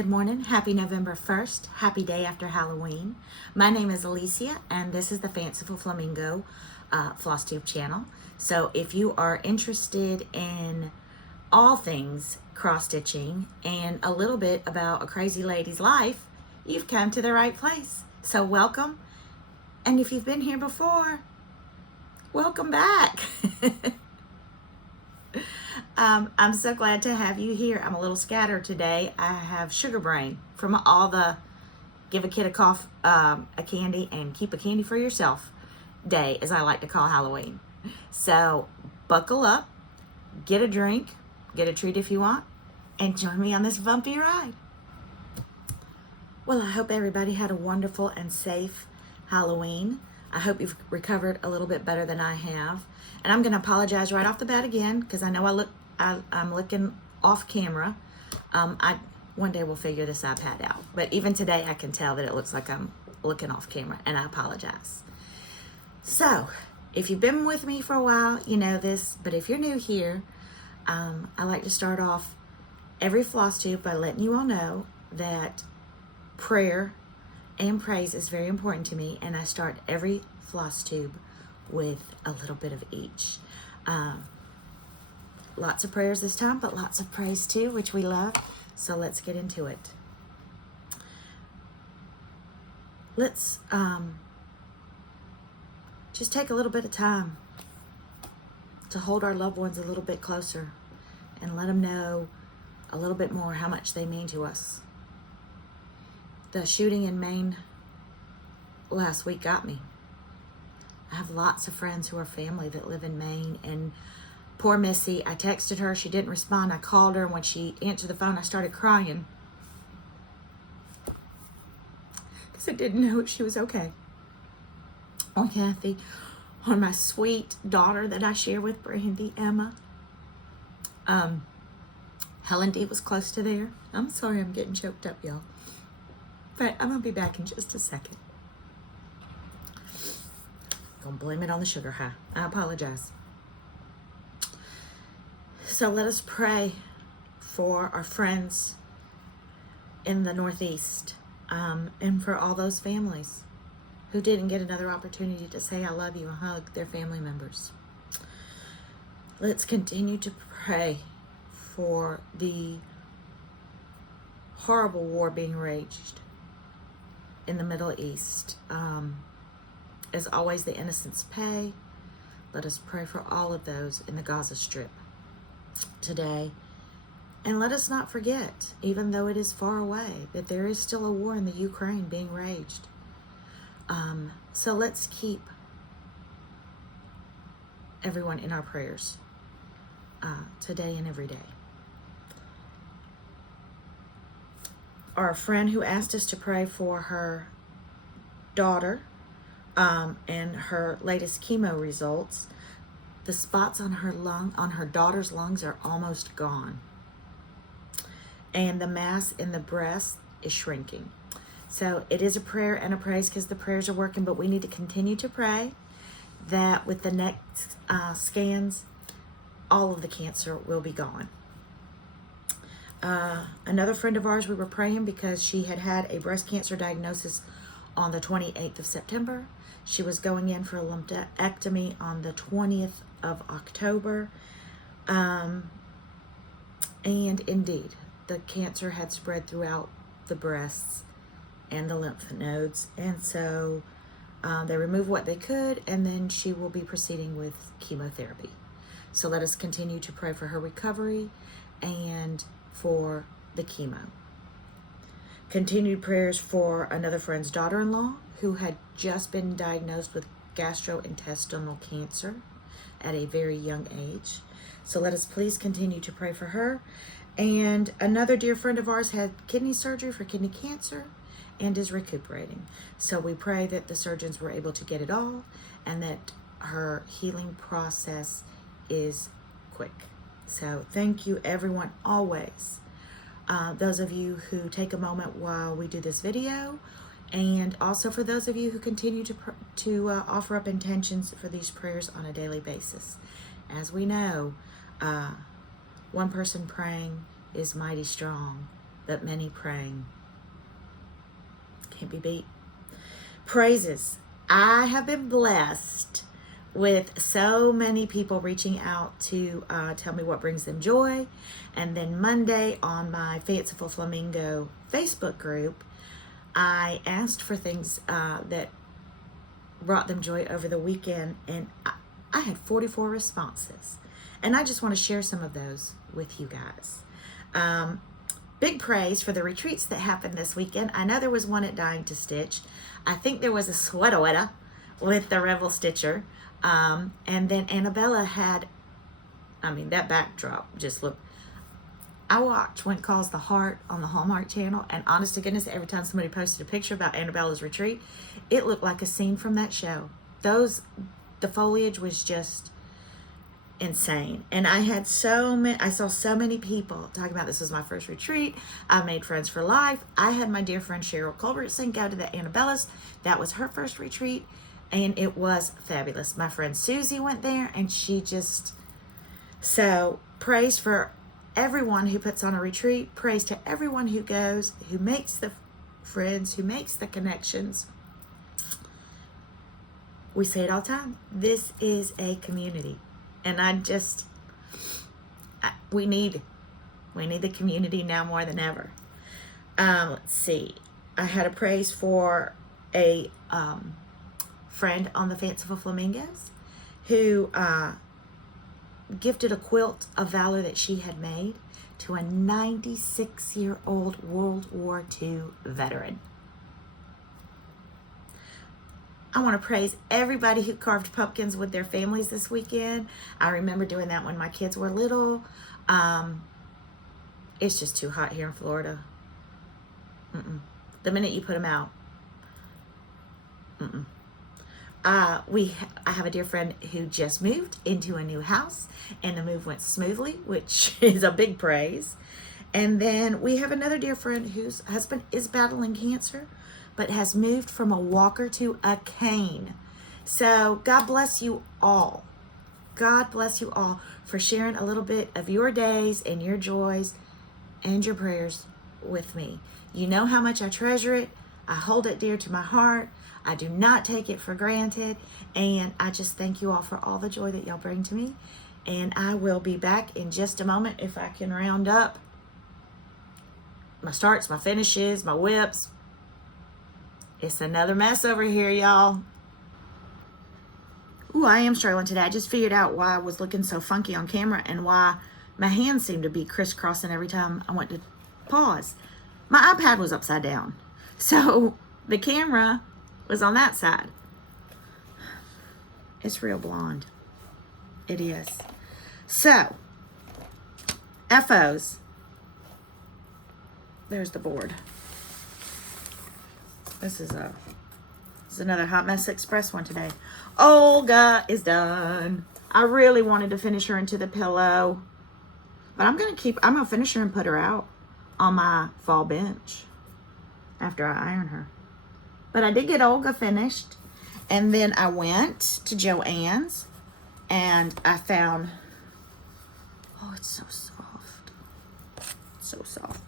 good morning. Happy November 1st. Happy day after Halloween. My name is Alicia, and this is the Fanciful Flamingo floss tube channel. So if you are interested in all things cross-stitching and a little bit about a crazy lady's life, you've come to the right place. So welcome. And if you've been here before, welcome back. I'm so glad to have you here. I'm a little scattered today. I have sugar brain from all the give a kid a cough, a candy, and keep a candy for yourself day, as I like to call Halloween. So buckle up, get a drink, get a treat if you want, and join me on this bumpy ride. Well, I hope everybody had a wonderful and safe Halloween. I hope you've recovered a little bit better than I have. And I'm going to apologize right off the bat again, because I know I'm looking off camera. One day we'll figure this iPad out. But even today I can tell that it looks like I'm looking off camera, and I apologize. So, if you've been with me for a while, you know this. But if you're new here, I like to start off every floss tube by letting you all know that prayer and praise is very important to me, and I start every floss tube with a little bit of each. Lots of prayers this time, but lots of praise too, which we love. So let's get into it. Let's just take a little bit of time to hold our loved ones a little bit closer and let them know a little bit more how much they mean to us. The shooting in Maine last week got me. I have lots of friends who are family that live in Maine, and poor Missy, I texted her, she didn't respond. I called her, and when she answered the phone, I started crying because I didn't know if she was okay. Or Kathy, or my sweet daughter that I share with Brandy, Emma. Helen D was close to there. I'm sorry I'm getting choked up, y'all. But I'm going to be back in just a second. Gonna blame it on the sugar high. I apologize. So let us pray for our friends in the Northeast, and for all those families who didn't get another opportunity to say I love you and hug their family members. Let's continue to pray for the horrible war being waged in the Middle East. As always, the innocents pay. Let us pray for all of those in the Gaza Strip today. And let us not forget, even though it is far away, that there is still a war in the Ukraine being waged. So let's keep everyone in our prayers today and every day. Our friend who asked us to pray for her daughter and her latest chemo results, the spots on her daughter's lungs are almost gone, and the mass in the breast is shrinking. So it is a prayer and a praise, because the prayers are working, but we need to continue to pray that with the next scans, all of the cancer will be gone. Another friend of ours, we were praying because she had a breast cancer diagnosis on the 28th of September. She was going in for a lumpectomy on the 20th of October. And indeed, the cancer had spread throughout the breasts and the lymph nodes. And so they removed what they could, and then she will be proceeding with chemotherapy. So let us continue to pray for her recovery and for the chemo. Continued prayers for another friend's daughter-in-law who had just been diagnosed with gastrointestinal cancer at a very young age. So let us please continue to pray for her. And another dear friend of ours had kidney surgery for kidney cancer and is recuperating. So we pray that the surgeons were able to get it all, and that her healing process is quick. So thank you everyone always. Those of you who take a moment while we do this video, and also for those of you who continue to offer up intentions for these prayers on a daily basis. As we know, one person praying is mighty strong, but many praying. Can't be beat. Praises. I have been blessed with so many people reaching out to tell me what brings them joy. And then Monday on my Fanciful Flamingo Facebook group, I asked for things that brought them joy over the weekend, and I had 44 responses. And I just want to share some of those with you guys. Big praise for the retreats that happened this weekend. I know there was one at Dying to Stitch. I think there was a sweater with the Rebel Stitcher. And then Annabella had, that backdrop just looked. I watched When It Calls the Heart on the Hallmark Channel, and honest to goodness, every time somebody posted a picture about Annabella's retreat, it looked like a scene from that show. The foliage was just insane. And I saw so many people talking about this was my first retreat. I made friends for life. I had my dear friend Cheryl Culbertson go to the Annabella's. That was her first retreat, and it was fabulous. My friend Susie went there, and so praise for everyone who puts on a retreat. Praise to everyone who goes, who makes the friends, who makes the connections. We say it all the time. This is a community. And we need the community now more than ever. Let's see. I had a praise for a friend on the Fanciful Flamingos who gifted a quilt of valor that she had made to a 96-year-old World War II veteran. I want to praise everybody who carved pumpkins with their families this weekend. I remember doing that when my kids were little. It's just too hot here in Florida. The minute you put them out. I have a dear friend who just moved into a new house, and the move went smoothly, which is a big praise. And then we have another dear friend whose husband is battling cancer, but has moved from a walker to a cane. So God bless you all. God bless you all for sharing a little bit of your days and your joys and your prayers with me. You know how much I treasure it. I hold it dear to my heart. I do not take it for granted. And I just thank you all for all the joy that y'all bring to me. And I will be back in just a moment if I can round up my starts, my finishes, my whips. It's another mess over here, y'all. Ooh, I am struggling today. I just figured out why I was looking so funky on camera and why my hands seemed to be crisscrossing every time I went to pause. My iPad was upside down. So the camera was on that side. It's real blonde. It is. So, FOs. There's the board. This is another Hot Mess Express one today. Olga is done. I really wanted to finish her into the pillow, but I'm gonna finish her and put her out on my fall bench after I iron her. But I did get Olga finished, and then I went to Joann's and I found, oh, it's so soft. So soft.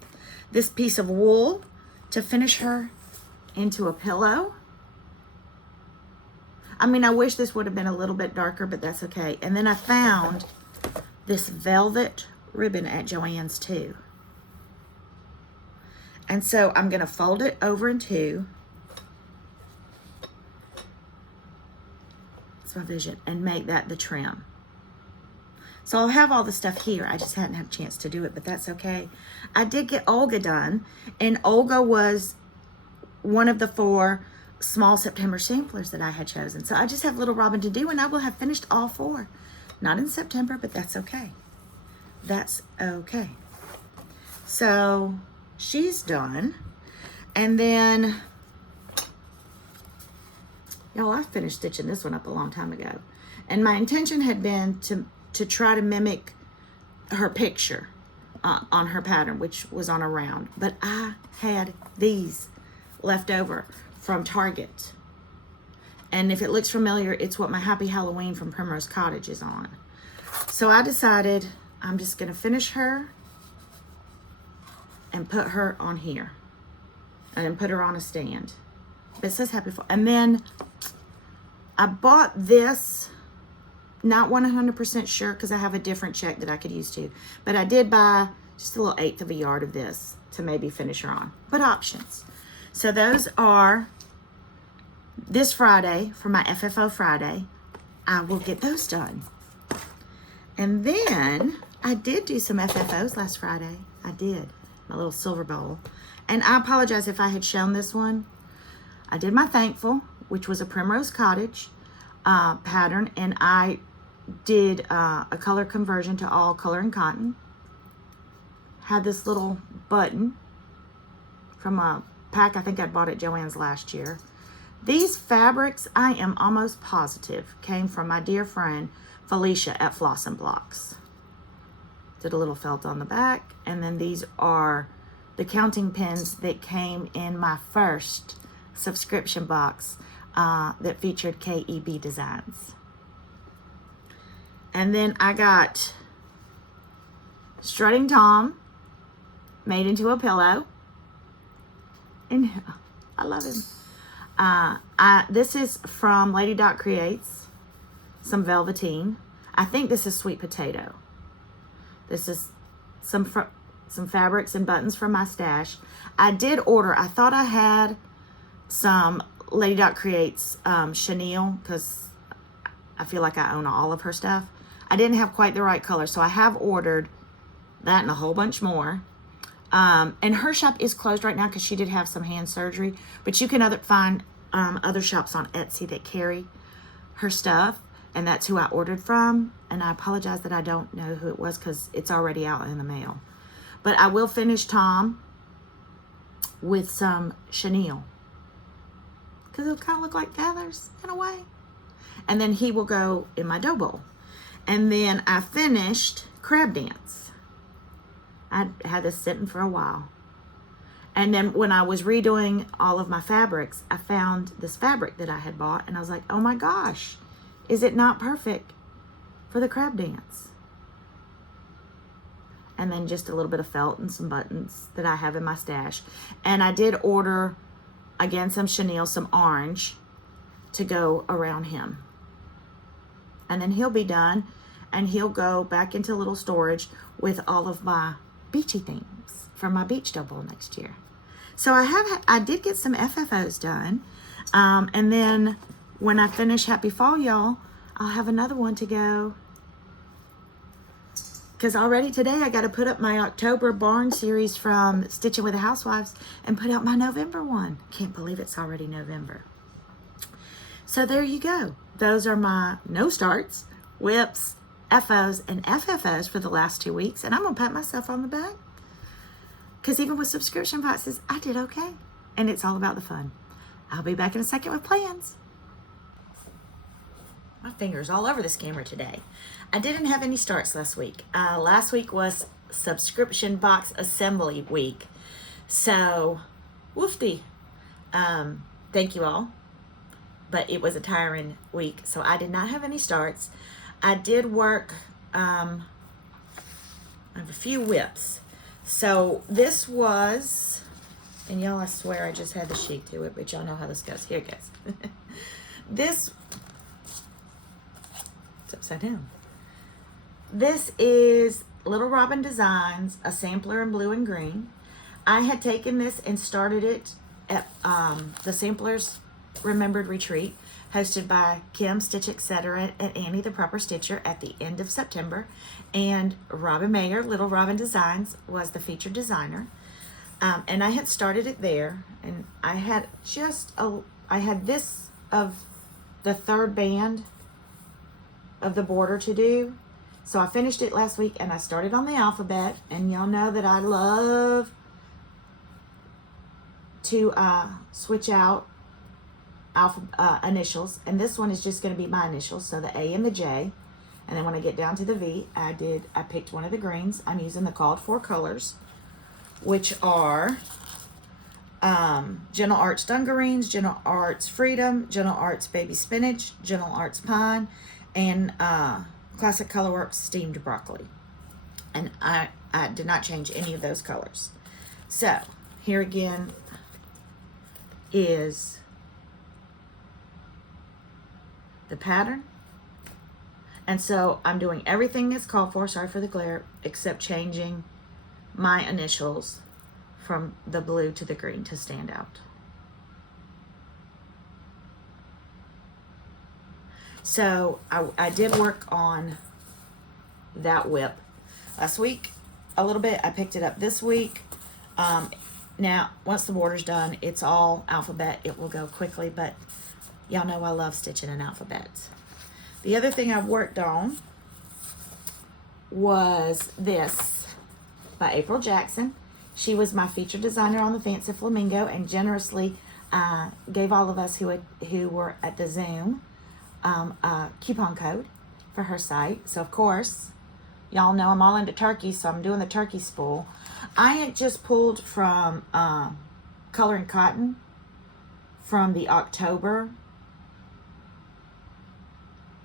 This piece of wool to finish her into a pillow. I wish this would have been a little bit darker, but that's okay. And then I found this velvet ribbon at Joann's too. And so I'm going to fold it over in two. That's my vision. And make that the trim. So I'll have all the stuff here. I just hadn't had a chance to do it, but that's okay. I did get Olga done. And Olga was one of the 4 small September samplers that I had chosen. So I just have Little Robin to do, and I will have finished all 4. Not in September, but that's okay. That's okay. So she's done. And then, y'all, I finished stitching this one up a long time ago. And my intention had been to try to mimic her picture on her pattern, which was on a round. But I had these left over from Target. And if it looks familiar, it's what my Happy Halloween from Primrose Cottage is on. So I decided I'm just going to finish her and put her on here. And then put her on a stand. It says Happy Fall. And then I bought this, not 100% sure because I have a different check that I could use too. But I did buy just a little 1/8 of a yard of this to maybe finish her on. But options. So those are this Friday for my FFO Friday. I will get those done. And then I did do some FFOs last Friday. I did. My little silver bowl. And I apologize if I had shown this one. I did my Thankful, which was a Primrose Cottage pattern. And I did a color conversion to all color and cotton. Had this little button from a pack I think I bought at Joann's last year. These fabrics, I am almost positive, came from my dear friend Felicia at Floss and Blocks. Did a little felt on the back. And then these are the counting pins that came in my first subscription box that featured KEB designs. And then I got Strutting Tom made into a pillow. And I love him. This is from Lady Dot Creates. Some velveteen. I think this is sweet potato. This is some fabrics and buttons from my stash. I did order. I thought I had some Lady Dot Creates chenille because I feel like I own all of her stuff. I didn't have quite the right color, so I have ordered that and a whole bunch more. And her shop is closed right now because she did have some hand surgery. But you can find other shops on Etsy that carry her stuff. And that's who I ordered from. And I apologize that I don't know who it was because it's already out in the mail. But I will finish Tom with some chenille. Because it'll kind of look like feathers in a way. And then he will go in my dough bowl. And then I finished Crab Dance. I had this sitting for a while. And then when I was redoing all of my fabrics, I found this fabric that I had bought. And I was like, oh my gosh, is it not perfect for the Crab Dance? And then just a little bit of felt and some buttons that I have in my stash. And I did order, again, some chenille, some orange to go around him. And then he'll be done. And he'll go back into little storage with all of my beachy themes for my beach double next year. So I did get some FFOs done. And then when I finish Happy Fall, y'all, I'll have another one to go. Because already today I got to put up my October Barn series from Stitching with the Housewives and put out my November one. Can't believe it's already November. So there you go. Those are my no starts, whips, FOs, and FFOs for the last 2 weeks. And I'm going to pat myself on the back. Because even with subscription boxes, I did okay. And it's all about the fun. I'll be back in a second with plans. My finger's all over this camera today. I didn't have any starts last week. Last week was subscription box assembly week. So, woofty. Thank you all. But it was a tiring week, so I did not have any starts. I did work, I have a few whips. So this was, and y'all, I swear I just had the sheet to it, but y'all know how this goes. Here it goes. This, it's upside down. This is Little Robin Designs, a sampler in blue and green. I had taken this and started it at the Samplers Remembered Retreat, hosted by Kim Stitch Etc. and Annie the Proper Stitcher at the end of September. And Robin Mayer, Little Robin Designs, was the featured designer. And I had started it there. And I had I had this of the third band of the border to do. So I finished it last week and I started on the alphabet. And y'all know that I love to switch out initials, and this one is just going to be my initials, so the A and the J. And then when I get down to the V, I picked one of the greens. I'm using the called for colors, which are Gentle Arts Dungareens, Gentle Arts Freedom, Gentle Arts Baby Spinach, Gentle Arts Pine, and Classic Colorworks Steamed Broccoli. And I did not change any of those colors. So here again is the pattern. And so I'm doing everything that's called for, sorry for the glare, except changing my initials from the blue to the green to stand out. So I did work on that whip last week a little bit. I picked it up this week. Now, once the border's done, it's all alphabet. It will go quickly, but y'all know I love stitching in alphabets. The other thing I've worked on was this by April Jackson. She was my featured designer on the Fancy Flamingo and generously gave all of us who were at the Zoom a coupon code for her site. So, of course, y'all know I'm all into turkey, so I'm doing the turkey spool. I had just pulled from Coloring Cotton from the October.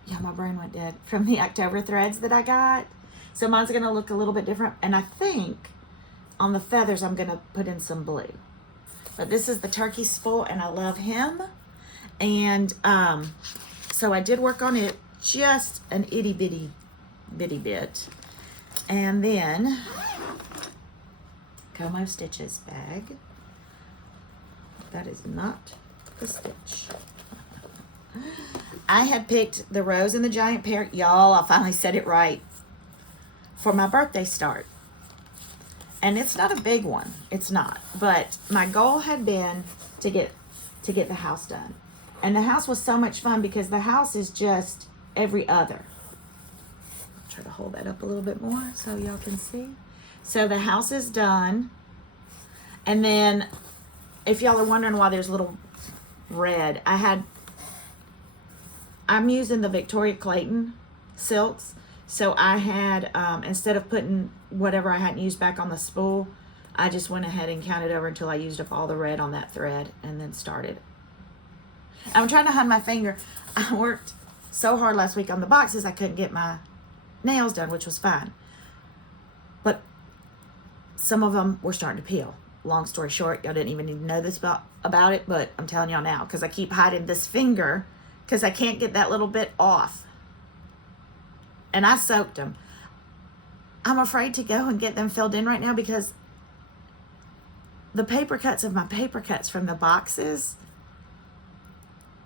Yeah, my brain went dead. From the October threads that I got. So mine's going to look a little bit different. And I think on the feathers, I'm going to put in some blue. But this is the turkey spool, and I love him. And so I did work on it just an itty bitty bit. And then Como Stitches bag. That is not the stitch. I had picked the Rose and the Giant Pear. Y'all, I finally said it right. For my birthday start. And it's not a big one. It's not. But my goal had been to get the house done. And the house was so much fun because the house is just every other. I'll try to hold that up a little bit more so y'all can see. So the house is done. And then if y'all are wondering why there's little red, I'm using the Victoria Clayton silks. So I had, instead of putting whatever I hadn't used back on the spool, I just went ahead and counted over until I used up all the red on that thread and then started. I'm trying to hide my finger. I worked so hard last week on the boxes, I couldn't get my nails done, which was fine. But some of them were starting to peel. Long story short, y'all didn't even need to know this about it, but I'm telling y'all now because I keep hiding this finger because I can't get that little bit off. And I soaked them. I'm afraid to go and get them filled in right now because the paper cuts of my paper cuts from the boxes,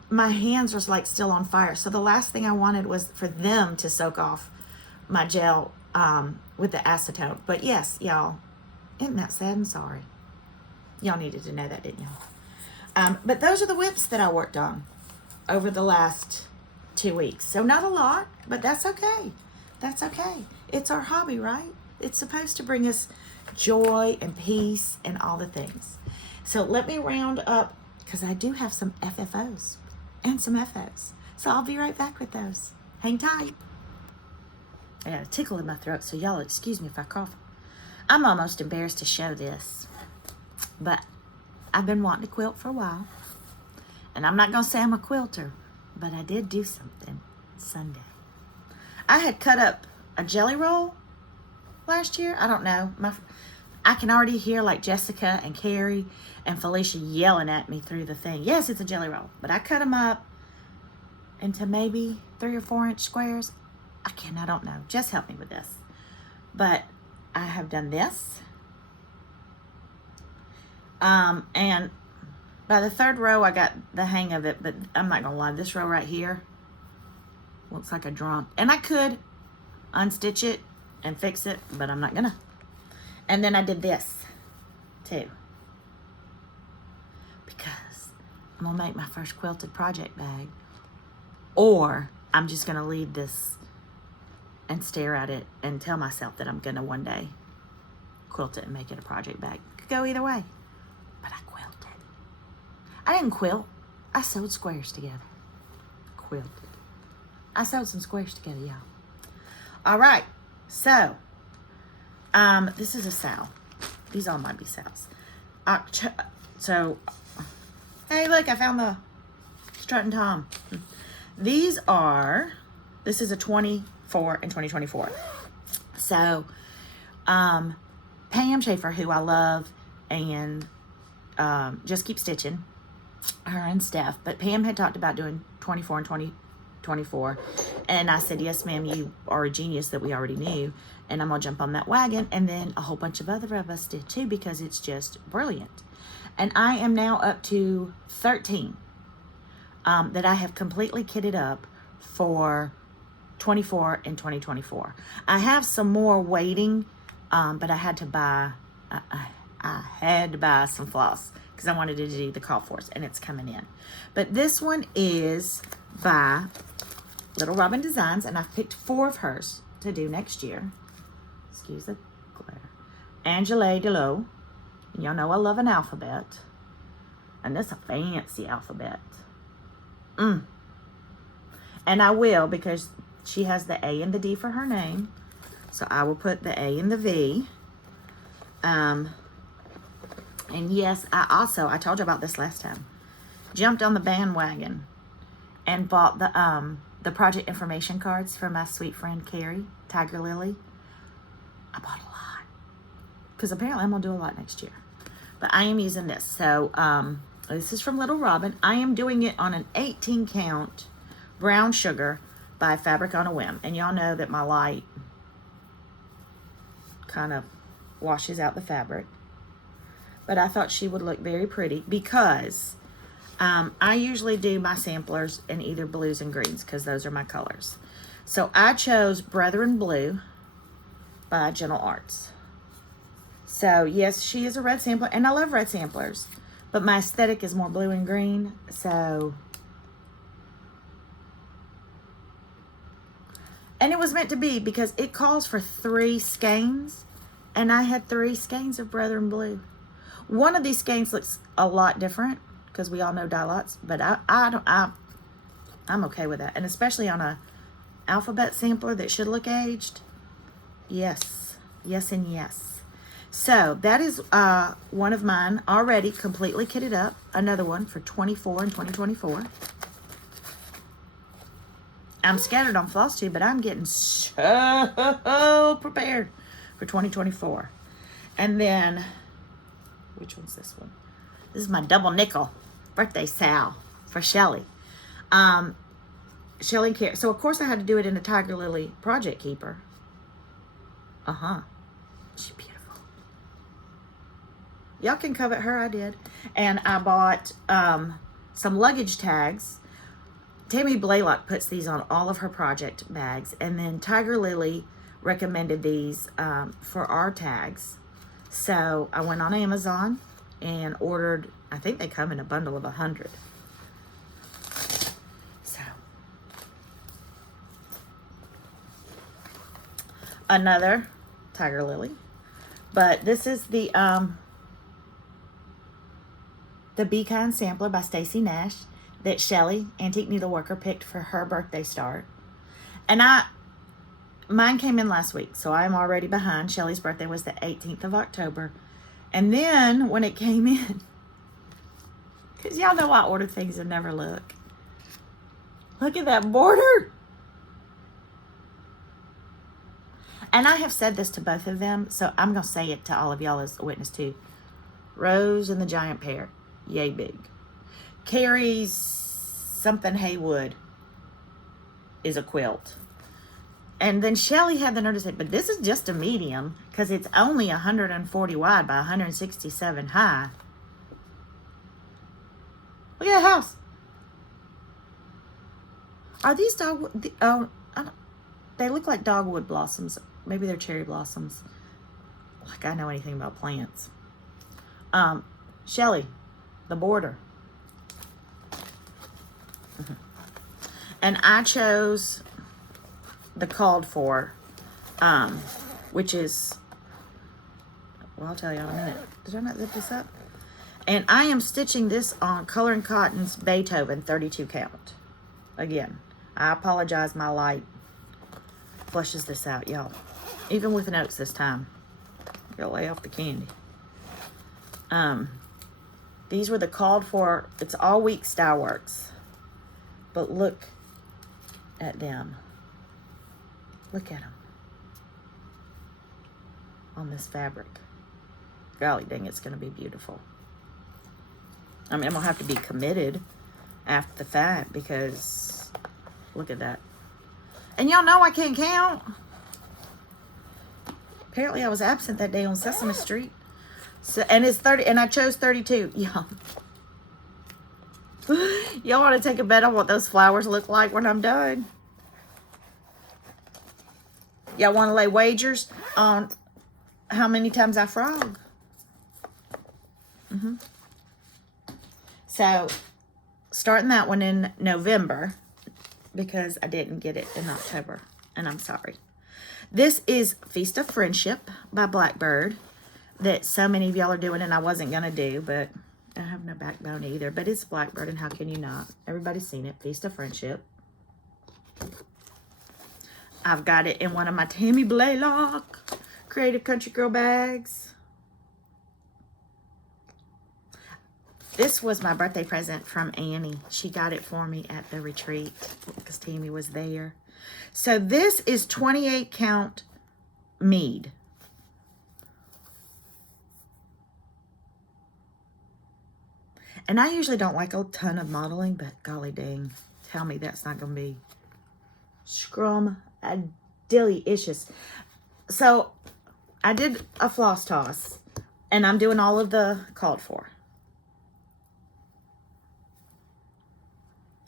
my hands are like still on fire. So the last thing I wanted was for them to soak off my gel with the acetone. But yes, y'all, isn't that sad and sorry? Y'all needed to know that, didn't y'all? But those are the whips that I worked on over the last 2 weeks. So not a lot, but that's okay. That's okay. It's our hobby, right? It's supposed to bring us joy and peace and all the things. So let me round up because I do have some FFOs and some FOs. So I'll be right back with those. Hang tight. I got a tickle in my throat, so y'all excuse me if I cough. I'm almost embarrassed to show this, but I've been wanting to quilt for a while. And I'm not going to say I'm a quilter, but I did do something Sunday. I had cut up a jelly roll last year. I don't know. I can already hear like Jessica and Carrie and Felicia yelling at me through the thing. Yes, it's a jelly roll. But I cut them up into maybe 3 or 4 inch squares. I don't know. Just help me with this. But I have done this. And by the 3rd row, I got the hang of it, but I'm not going to lie. This row right here looks like a drunk. And I could unstitch it and fix it, but I'm not going to. And then I did this, too. Because I'm going to make my first quilted project bag. Or I'm just going to leave this and stare at it and tell myself that I'm going to one day quilt it and make it a project bag. Could go either way. But I quilted. I didn't quilt. I sewed squares together. Quilted. I sewed some squares together, y'all. All right. So, this is a sow. These all might be sows. So, hey, look, I found the strutting Tom. This is a 24 and 2024. So, Pam Schaefer, who I love and just keep stitching, her and Steph. But Pam had talked about doing 24 and 24, and I said, yes ma'am, you are a genius, that we already knew, and I'm gonna jump on that wagon. And then a whole bunch of other of us did too, because it's just brilliant. And I am now up to 13 that I have completely kitted up for 24 and 2024. I have some more waiting, but I had to buy I had to buy some floss because I wanted to do the call force, and it's coming in. But this one is by Little Robin Designs, and I've picked 4 of hers to do next year. Excuse the glare. Angela Delo. And y'all know I love an alphabet. And this is a fancy alphabet. And I will, because she has the A and the D for her name. So I will put the A and the V. And yes, I told you about this last time, jumped on the bandwagon and bought the project information cards for my sweet friend Carrie, Tiger Lily. I bought a lot, because apparently I'm going to do a lot next year. But I am using this. So this is from Little Robin. I am doing it on an 18 count brown sugar by Fabric on a Whim. And y'all know that my light kind of washes out the fabric. But I thought she would look very pretty, because I usually do my samplers in either blues and greens, because those are my colors. So I chose Brethren Blue by Gentle Arts. So yes, she is a red sampler, and I love red samplers, but my aesthetic is more blue and green. So, and it was meant to be, because it calls for 3 skeins, and I had 3 skeins of Brethren Blue. One of these skeins looks a lot different, because we all know dye lots, but I'm okay with that. And especially on a alphabet sampler that should look aged. Yes, yes, and yes. So that is one of mine already completely kitted up. Another one for 24 and 2024. I'm scattered on floss too, but I'm getting so prepared for 2024. And then, which one's this one? This is my double nickel birthday sal for Shelly. Shelly Care. So of course I had to do it in a Tiger Lily Project Keeper. She's beautiful. Y'all can covet her, I did. And I bought some luggage tags. Tammy Blaylock puts these on all of her project bags. And then Tiger Lily recommended these for our tags. So I went on Amazon and ordered, I think they come in a bundle of 100. So, another Tiger Lily. But this is the Be Kind Sampler by Stacy Nash that Shelly, Antique Needleworker, picked for her birthday start. And mine came in last week, so I'm already behind. Shelly's birthday was the 18th of October. And then when it came in, because y'all know I order things and never look. Look at that border. And I have said this to both of them, so I'm going to say it to all of y'all as a witness too. Rose and the Giant Pear, yay big. Carrie's something Haywood is a quilt. And then Shelly had the nerve to say, but this is just a medium, because it's only 140 wide by 167 high. Look at that house. Are these dogwood? Oh, they look like dogwood blossoms. Maybe they're cherry blossoms. Like I know anything about plants. Shelly, the border. And I chose the called for, which is, well, I'll tell you in a minute. Did I not zip this up? And I am stitching this on Color and Cotton's Beethoven 32 count. Again, I apologize, my light flushes this out, y'all. Even with notes this time. Gotta lay off the candy. These were the called for, it's all week Style Works. But look at them. Look at them on this fabric. golly dang, it's going to be beautiful. I mean, I'm going to have to be committed after the fact because look at that. And y'all know I can't count. Apparently I was absent that day on Sesame Street. So, and it's 30, and I chose 32. Y'all. Y'all want to take a bet on what those flowers look like when I'm done? Y'all want to lay wagers on how many times I frog? So, starting that one in November because I didn't get it in October, and I'm sorry. This is Feast of Friendship by Blackbird that so many of y'all are doing, and I wasn't going to do, but I have no backbone either. But it's Blackbird, and how can you not? Everybody's seen it, Feast of Friendship. I've got it in one of my Tammy Blaylock Creative Country Girl bags. This was my birthday present from Annie. She got it for me at the retreat because Tammy was there. So this is 28 count mead. And I usually don't like a ton of modeling, but golly dang, tell me that's not going to be scrum-a-dilly-icious. So I did a floss toss, and I'm doing all of the called for.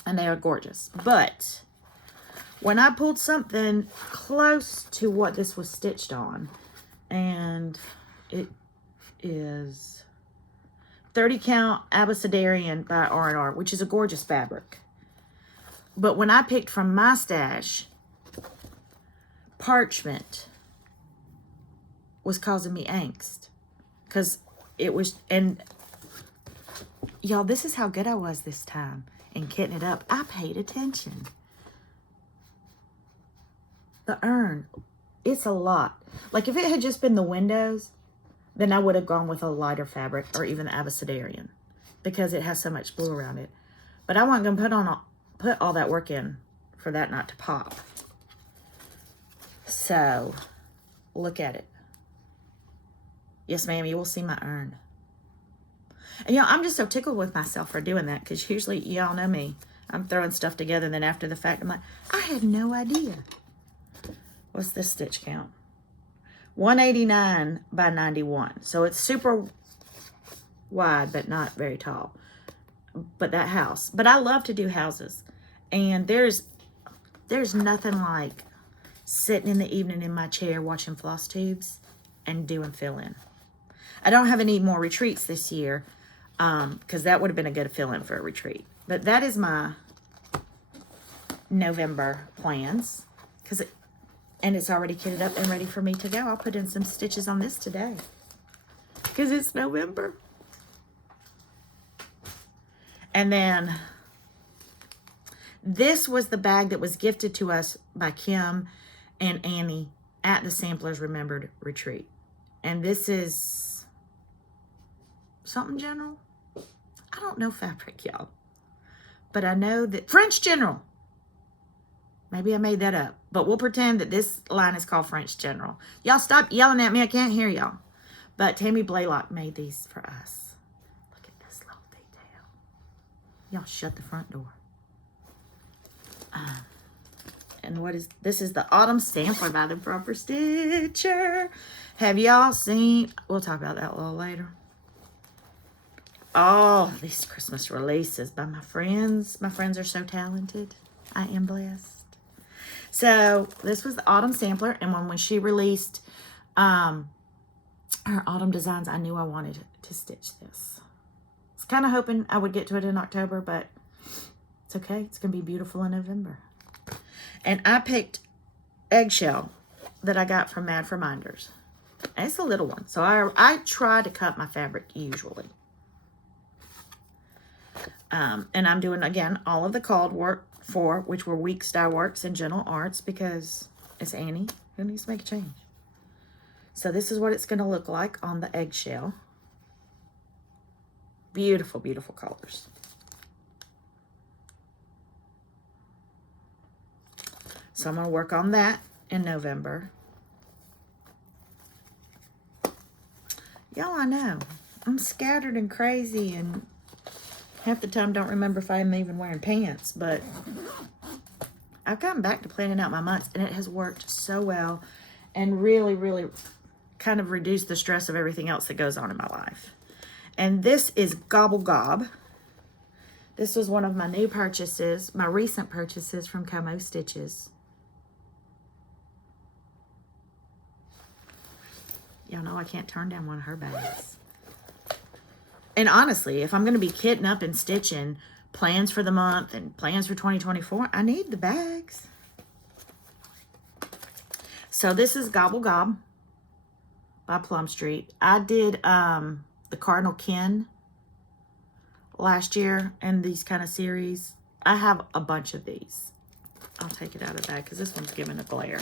And they are gorgeous. But when I pulled something close to what this was stitched on, and it is 30 count Abecedarian by R&R, which is a gorgeous fabric. But when I picked from my stash, parchment was causing me angst. Because it was, and y'all, this is how good I was this time in kitting it up. I paid attention. The urn, it's a lot. Like if it had just been the windows, then I would have gone with a lighter fabric or even the Abecedarian because it has so much blue around it. But I wasn't going to put all that work in for that not to pop. So, look at it. Yes, ma'am, you will see my urn. And y'all, I'm just so tickled with myself for doing that because usually, y'all know me. I'm throwing stuff together and then after the fact, I'm like, I had no idea. What's this stitch count? 189 by 91. So it's super wide, but not very tall. But that house. But I love to do houses. And there's nothing like sitting in the evening in my chair watching floss tubes and doing fill-in. I don't have any more retreats this year because that would have been a good fill-in for a retreat. But that is my November plans. And it's already kitted up and ready for me to go. I'll put in some stitches on this today because it's November. And then this was the bag that was gifted to us by Kim and Annie at the Samplers Remembered retreat. And this is something general. I don't know fabric, y'all. But I know that French General. Maybe I made that up. But we'll pretend that this line is called French General. Y'all stop yelling at me. I can't hear y'all. But Tammy Blaylock made these for us. Look at this little detail. Y'all shut the front door. And what is, this is the Autumn Sampler by the Proper Stitcher. Have y'all seen, we'll talk about that a little later. Oh, these Christmas releases by my friends. My friends are so talented. I am blessed. So this was the Autumn Sampler. And when she released her Autumn Designs, I knew I wanted to stitch this. I was kind of hoping I would get to it in October, but it's okay. It's going to be beautiful in November. And I picked Eggshell that I got from Mad for Minders. And it's a little one. So I try to cut my fabric usually. And I'm doing, again, all of the called work for, which were Week Style Works and Gentle Arts, because it's Annie who needs to make a change. So this is what it's going to look like on the eggshell. Beautiful, beautiful colors. So I'm going to work on that in November. Y'all, I know. I'm scattered and crazy, and half the time don't remember if I'm even wearing pants, but I've gotten back to planning out my months, and it has worked so well and really, really kind of reduced the stress of everything else that goes on in my life. And this is Gobble Gob. This was one of my new purchases, my recent purchases from Como Stitches. Y'all know I can't turn down one of her bags. And honestly, if I'm going to be kitting up and stitching plans for the month and plans for 2024, I need the bags. So this is Gobble Gob by Plum Street. I did the Cardinal Ken last year in these kind of series. I have a bunch of these. I'll take it out of the bag because this one's giving a glare.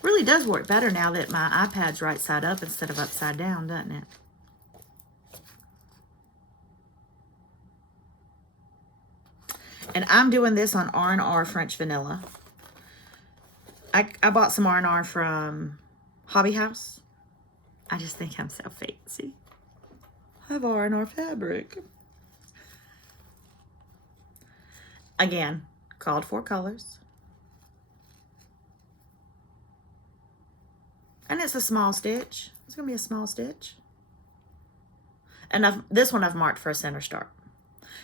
Really does work better now that my iPad's right side up instead of upside down, doesn't it? And I'm doing this on R&R French Vanilla. I bought some R&R from Hobby House. I just think I'm so fancy. I have R&R fabric. Again, called for colors. And it's a small stitch. It's going to be a small stitch. And this one I've marked for a center start.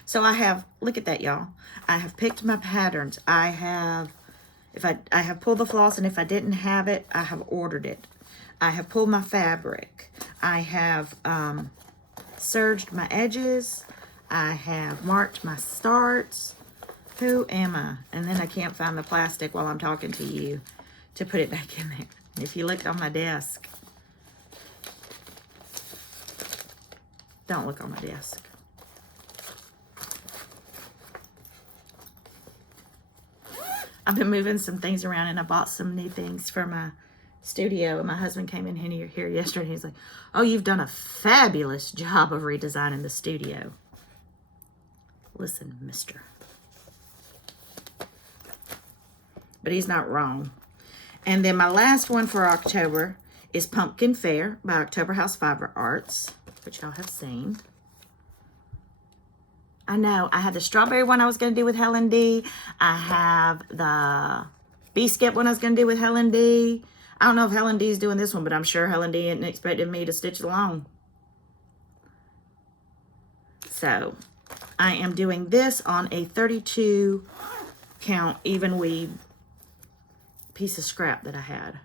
So I have, look at that, y'all. I have picked my patterns. I have pulled the floss, and if I didn't have it, I have ordered it. I have pulled my fabric. I have serged my edges. I have marked my starts. Who am I? And then I can't find the plastic while I'm talking to you to put it back in there. If you looked on my desk, don't look on my desk. I've been moving some things around, and I bought some new things for my studio. And my husband came in here yesterday. He's like, "Oh, you've done a fabulous job of redesigning the studio." Listen, mister. But he's not wrong. And then my last one for October is Pumpkin Fair by October House Fiber Arts, which y'all have seen. I know, I had the strawberry one I was going to do with Helen D. I have the bee skip one I was going to do with Helen D. I don't know if Helen D is doing this one, but I'm sure Helen D isn't expecting me to stitch along. So, I am doing this on a 32 count even weave piece of scrap that I had.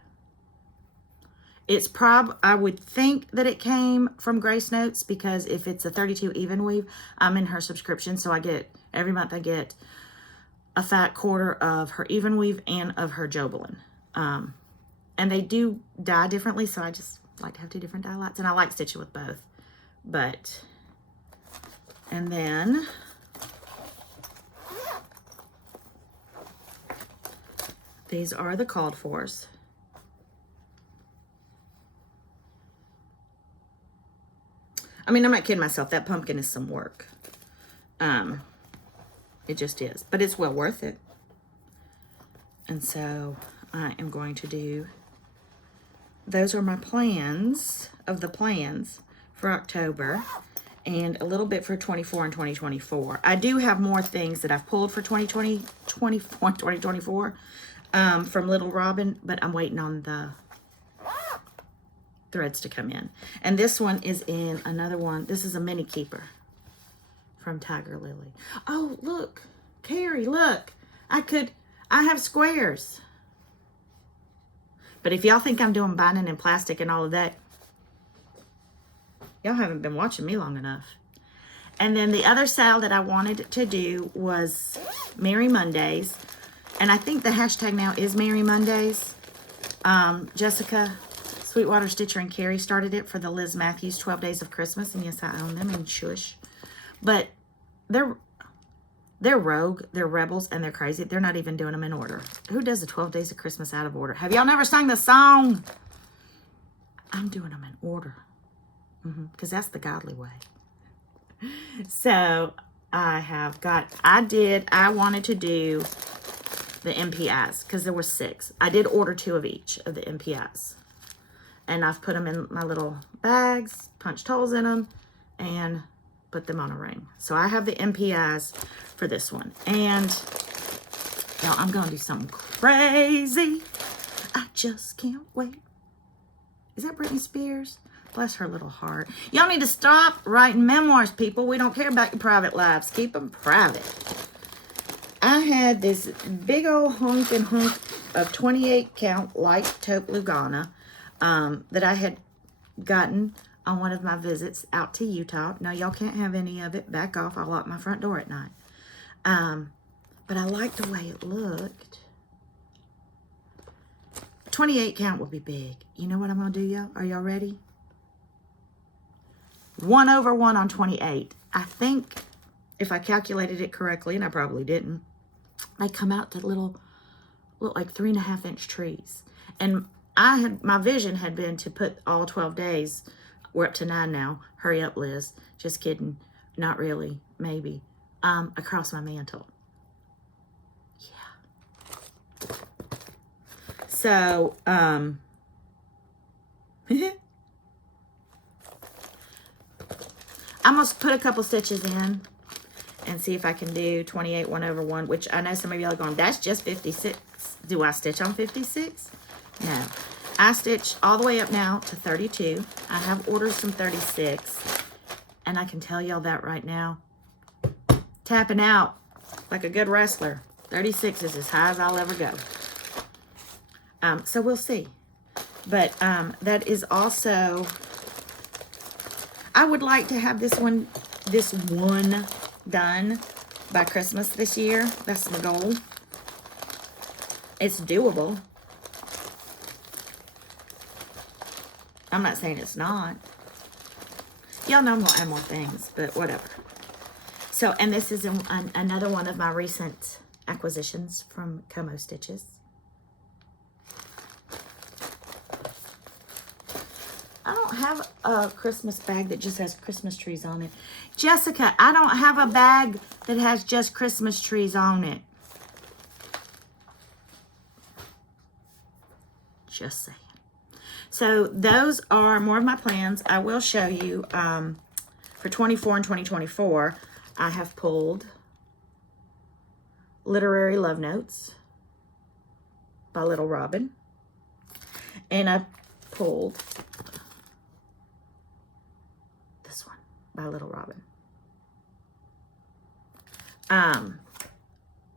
It's I would think that it came from Grace Notes, because if it's a 32 even weave, I'm in her subscription. So every month I get a fat quarter of her even weave and of her Jobelin. And they do dye differently, so I just like to have two different dye lots, and I like stitching with both. And then these are the called fors. I mean, I'm not kidding myself. That pumpkin is some work. It just is. But it's well worth it. And so I am going to do... Those are my plans of the plans for October. And a little bit for 24 and 2024. I do have more things that I've pulled for 2024 from Little Robin. But I'm waiting on the threads to come in. And this one is in another one. This is a mini keeper from Tiger Lily. Oh, look, Carrie, look. I have squares. But if y'all think I'm doing binding in plastic and all of that, y'all haven't been watching me long enough. And then the other sale that I wanted to do was Merry Mondays. And I think the hashtag now is Merry Mondays. Jessica Sweetwater Stitcher and Carrie started it for the Liz Matthews 12 Days of Christmas. And yes, I own them, and shush. But they're rogue, they're rebels, and they're crazy. They're not even doing them in order. Who does the 12 Days of Christmas out of order? Have y'all never sung the song? I'm doing them in order. Because that's the godly way. So I wanted to do the MPIs because there were 6. I did order 2 of each of the MPIs. And I've put them in my little bags, punched holes in them, and put them on a ring. So I have the MPIs for this one. And now I'm going to do something crazy. I just can't wait. Is that Britney Spears? Bless her little heart. Y'all need to stop writing memoirs, people. We don't care about your private lives. Keep them private. I had this big old hunk of 28 count light taupe Lugana that I had gotten on one of my visits out to Utah. No, y'all can't have any of it. Back off. I lock my front door at night. But I liked the way it looked. 28 count would be big. You know what I'm going to do, y'all? Are y'all ready? 1/1 on 28. I think, if I calculated it correctly, and I probably didn't, they come out to look like 3.5-inch trees. And my vision had been to put all 12 days, we're up to 9 now, hurry up, Liz, just kidding, not really, maybe, across my mantle. Yeah. So, I'm going to put a couple stitches in and see if I can do 28 1/1, which I know some of y'all are going, that's just 56. Do I stitch on 56? No. I stitch all the way up now to 32. I have ordered some 36. And I can tell y'all that right now. Tapping out like a good wrestler. 36 is as high as I'll ever go. So we'll see. But that is also... I would like to have this one done by Christmas this year. That's my goal. It's doable. I'm not saying it's not. Y'all know I'm going to add more things, but whatever. So, and this is another one of my recent acquisitions from Como Stitches. I don't have a Christmas bag that just has Christmas trees on it. Jessica, I don't have a bag that has just Christmas trees on it. Just saying. So those are more of my plans. I will show you for 24 and 2024, I have pulled Literary Love Notes by Little Robin. And I pulled this one by Little Robin.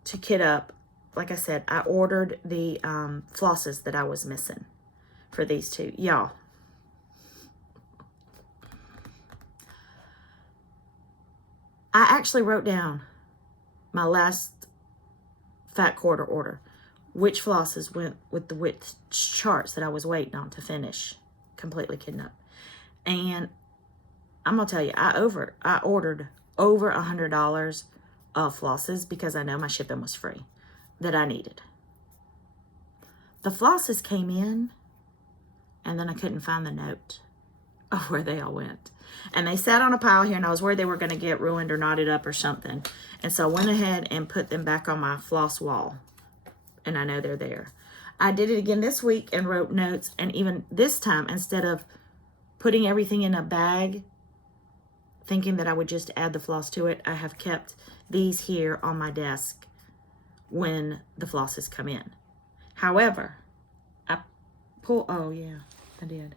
To kit up, like I said, I ordered the flosses that I was missing for these two. Y'all, I actually wrote down my last fat quarter order, which flosses went with the which charts that I was waiting on to finish. Completely kidding up. And I'm gonna tell you, I ordered over $100 of flosses because I know my shipping was free that I needed. The flosses came in, and then I couldn't find the note of where they all went. And they sat on a pile here, and I was worried they were going to get ruined or knotted up or something. And so I went ahead and put them back on my floss wall. And I know they're there. I did it again this week and wrote notes. And even this time, instead of putting everything in a bag, thinking that I would just add the floss to it, I have kept these here on my desk when the flosses come in. However, oh yeah, I did.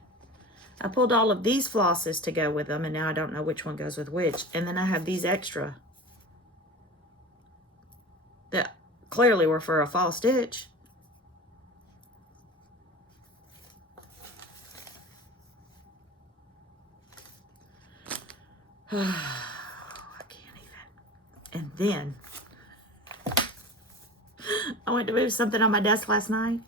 I pulled all of these flosses to go with them, and now I don't know which one goes with which. And then I have these extra that clearly were for a fall stitch. I can't even. And then I went to move something on my desk last night.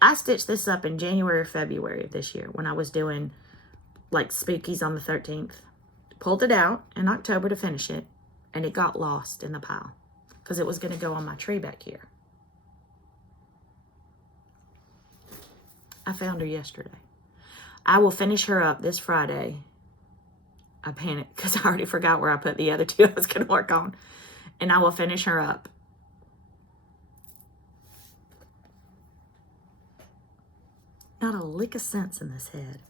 I stitched this up in January or February of this year when I was doing like Spookies on the 13th. Pulled it out in October to finish it, and it got lost in the pile because it was going to go on my tree back here. I found her yesterday. I will finish her up this Friday. I panicked because I already forgot where I put the other two I was going to work on. And I will finish her up. Not a lick of sense in this head.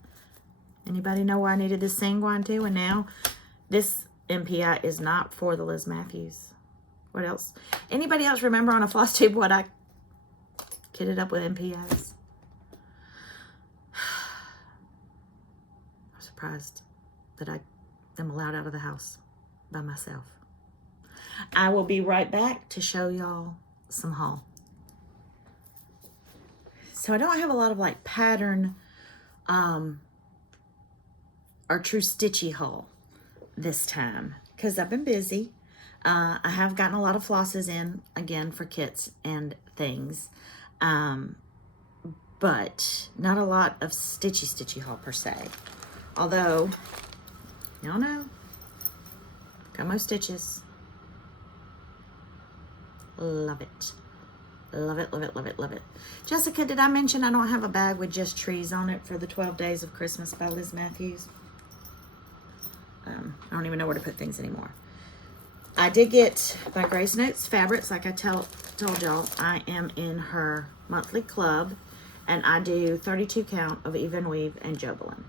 Anybody know where I needed this sanguine to? And now this MPI is not for the Liz Matthews. What else? Anybody else remember on a floss tube what I kitted up with MPIs? I'm surprised that I am allowed out of the house by myself. I will be right back to show y'all some haul. So I don't have a lot of like pattern or true stitchy haul this time because I've been busy. I have gotten a lot of flosses in again for kits and things, but not a lot of stitchy haul per se. Although, y'all know, got my stitches. Love it. Love it, love it, love it, love it. Jessica, did I mention I don't have a bag with just trees on it for the 12 Days of Christmas by Liz Matthews? I don't even know where to put things anymore. I did get by Grace Notes Fabrics, like I told y'all, I am in her monthly club, and I do 32 count of even weave and Jobelin.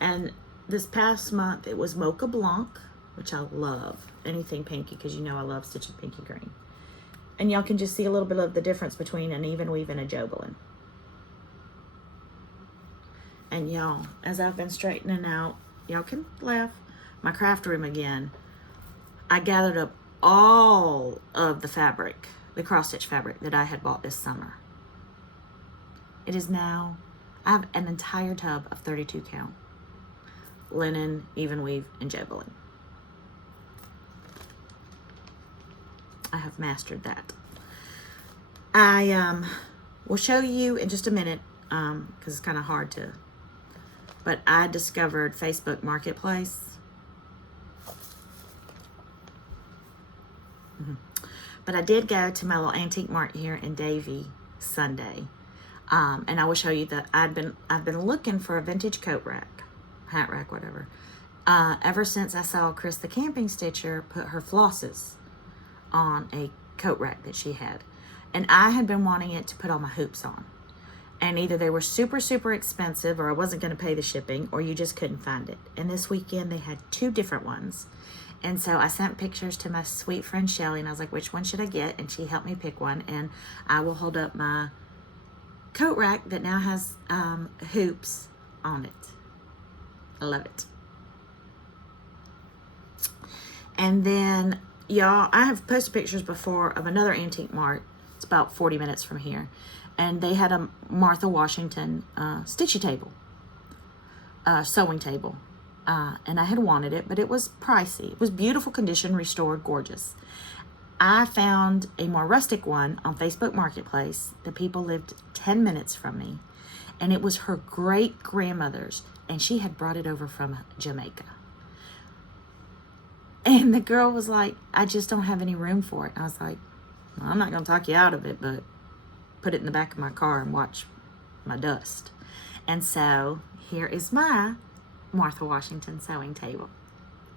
And this past month, it was Mocha Blanc, which I love. Anything pinky, because you know I love stitching pinky green. And y'all can just see a little bit of the difference between an even weave and a Jobelin. And y'all, as I've been straightening out, y'all can laugh, my craft room again, I gathered up all of the fabric, the cross stitch fabric that I had bought this summer. It is now, I have an entire tub of 32 count. Linen, even weave, and Jobelin. I have mastered that. I will show you in just a minute, because it's kind of hard to, but I discovered Facebook Marketplace. But I did go to my little antique mart here in Davie Sunday, and I will show you that I've been looking for a vintage coat rack, hat rack, whatever, ever since I saw Chris the Camping Stitcher put her flosses on a coat rack that she had, and I had been wanting it to put all my hoops on, and either they were super expensive, or I wasn't going to pay the shipping, or you just couldn't find it. And this weekend they had 2 different ones. And so I sent pictures to my sweet friend Shelly, and I was like, which one should I get? And she helped me pick one. And I will hold up my coat rack that now has hoops on it. I love it. And then, y'all, I have posted pictures before of another antique mart. It's about 40 minutes from here. And they had a Martha Washington stitchy table, sewing table. And I had wanted it, but it was pricey. It was beautiful condition, restored, gorgeous. I found a more rustic one on Facebook Marketplace. The people lived 10 minutes from me, and it was her great grandmother's, and she had brought it over from Jamaica. And the girl was like, I just don't have any room for it. And I was like, well, I'm not going to talk you out of it, but put it in the back of my car and watch my dust. And so here is my Martha Washington sewing table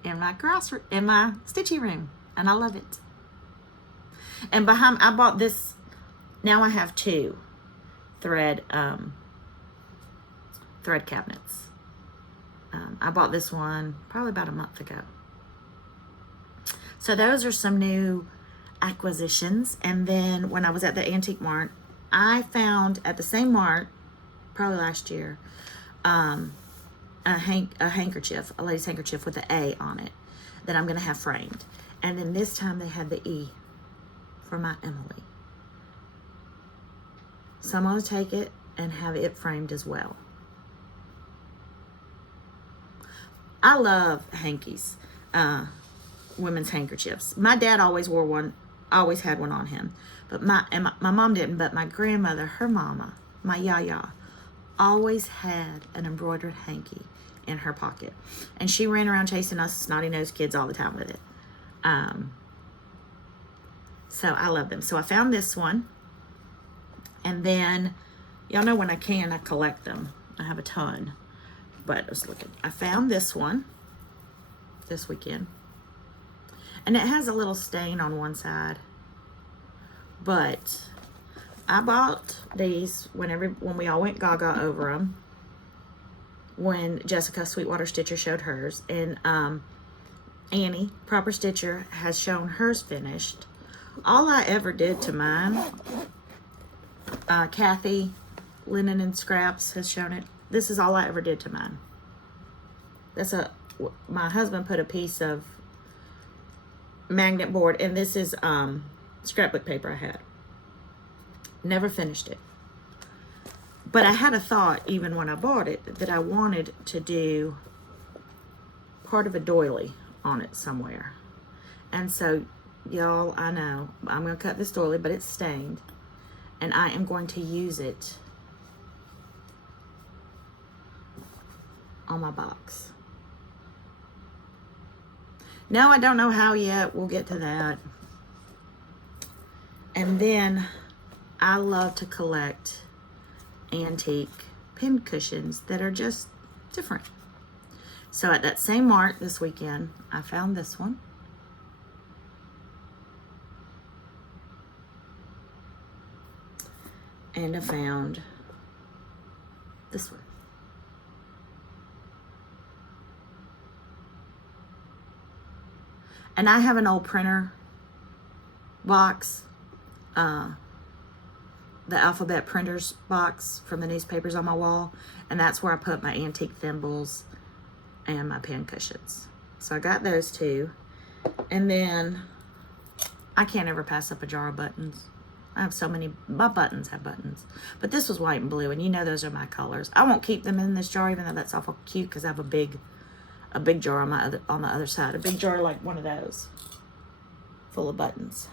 in my stitchy room, and I love it. And behind, I bought this. Now I have 2 thread cabinets. I bought this one probably about a month ago. So those are some new acquisitions. And then when I was at the antique mart, I found at the same mart, probably last year, a handkerchief, a lady's handkerchief with an A on it that I'm going to have framed. And then this time they had the E for my Emily. So I'm going to take it and have it framed as well. I love hankies, women's handkerchiefs. My dad always wore one, always had one on him. But my mom didn't, but my grandmother, her mama, my yaya, always had an embroidered hanky in her pocket. And she ran around chasing us snotty-nosed kids all the time with it. So I love them. So I found this one. And then, y'all know when I can, I collect them. I have a ton. But I was looking. I found this one this weekend. And it has a little stain on one side. But I bought these when we all went gaga over them. When Jessica Sweetwater Stitcher showed hers, and Annie Proper Stitcher has shown hers finished. All I ever did to mine, Kathy Linen and Scraps has shown it. This is all I ever did to mine. My husband put a piece of magnet board, and this is scrapbook paper I had. Never finished it. But I had a thought, even when I bought it, that I wanted to do part of a doily on it somewhere. And so, y'all, I know I'm going to cut this doily, but it's stained. And I am going to use it on my box. No, I don't know how yet. We'll get to that. And then I love to collect antique pin cushions that are just different. So at that same mart this weekend, I found this one. And I found this one. And I have an old printer box, the alphabet printers box from the newspapers on my wall, and that's where I put my antique thimbles and my pin cushions. So I got those two, and then I can't ever pass up a jar of buttons. I have so many. My buttons have buttons, but this was white and blue, and you know those are my colors. I won't keep them in this jar, even though that's awful cute, because I have a big jar on the other side, a big jar like one of those, full of buttons.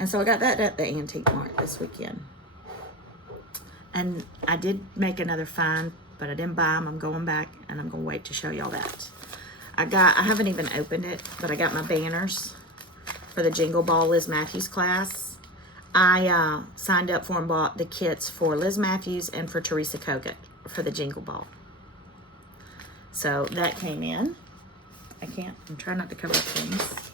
And so I got that at the Antique Mart this weekend. And I did make another find, but I didn't buy them. I'm going back, and I'm going to wait to show y'all that. I haven't even opened it, but I got my banners for the Jingle Ball Liz Matthews class. I signed up for and bought the kits for Liz Matthews and for Teresa Kogut for the Jingle Ball. So that came in. I'm trying not to cover up things.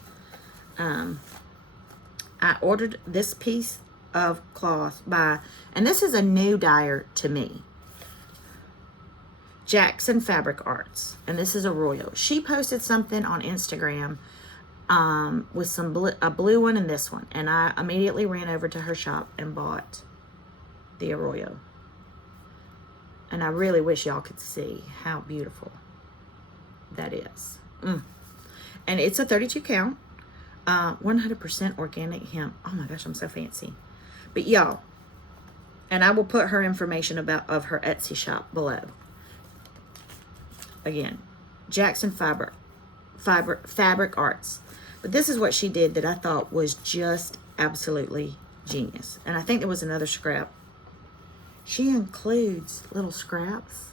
I ordered this piece of cloth and this is a new dyer to me, Jackson Fabric Arts, and this is a Royal. She posted something on Instagram with a blue one and this one, and I immediately ran over to her shop and bought the Arroyo. And I really wish y'all could see how beautiful that is. And it's a 32 count, 100% organic hemp. Oh my gosh, I'm so fancy. But y'all, and I will put her information of her Etsy shop below. Again, Jackson Fabric Arts. But this is what she did that I thought was just absolutely genius. And I think there was another scrap. She includes little scraps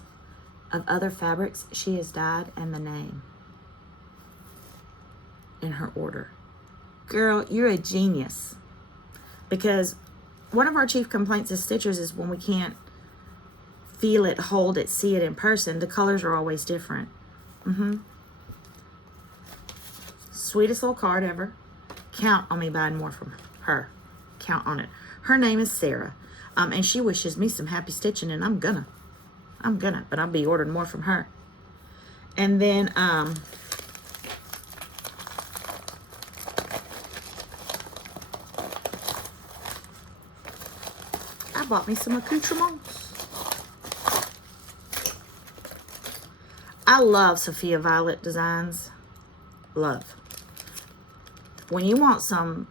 of other fabrics she has dyed and the name in her order. Girl, you're a genius. Because one of our chief complaints as stitchers is when we can't feel it, hold it, see it in person, the colors are always different. Sweetest little card ever. Count on me buying more from her. Count on it. Her name is Sarah. And she wishes me some happy stitching, and I'm gonna, but I'll be ordering more from her. And then, I bought me some accoutrements. I love Sophia Violet designs. Love. When you want some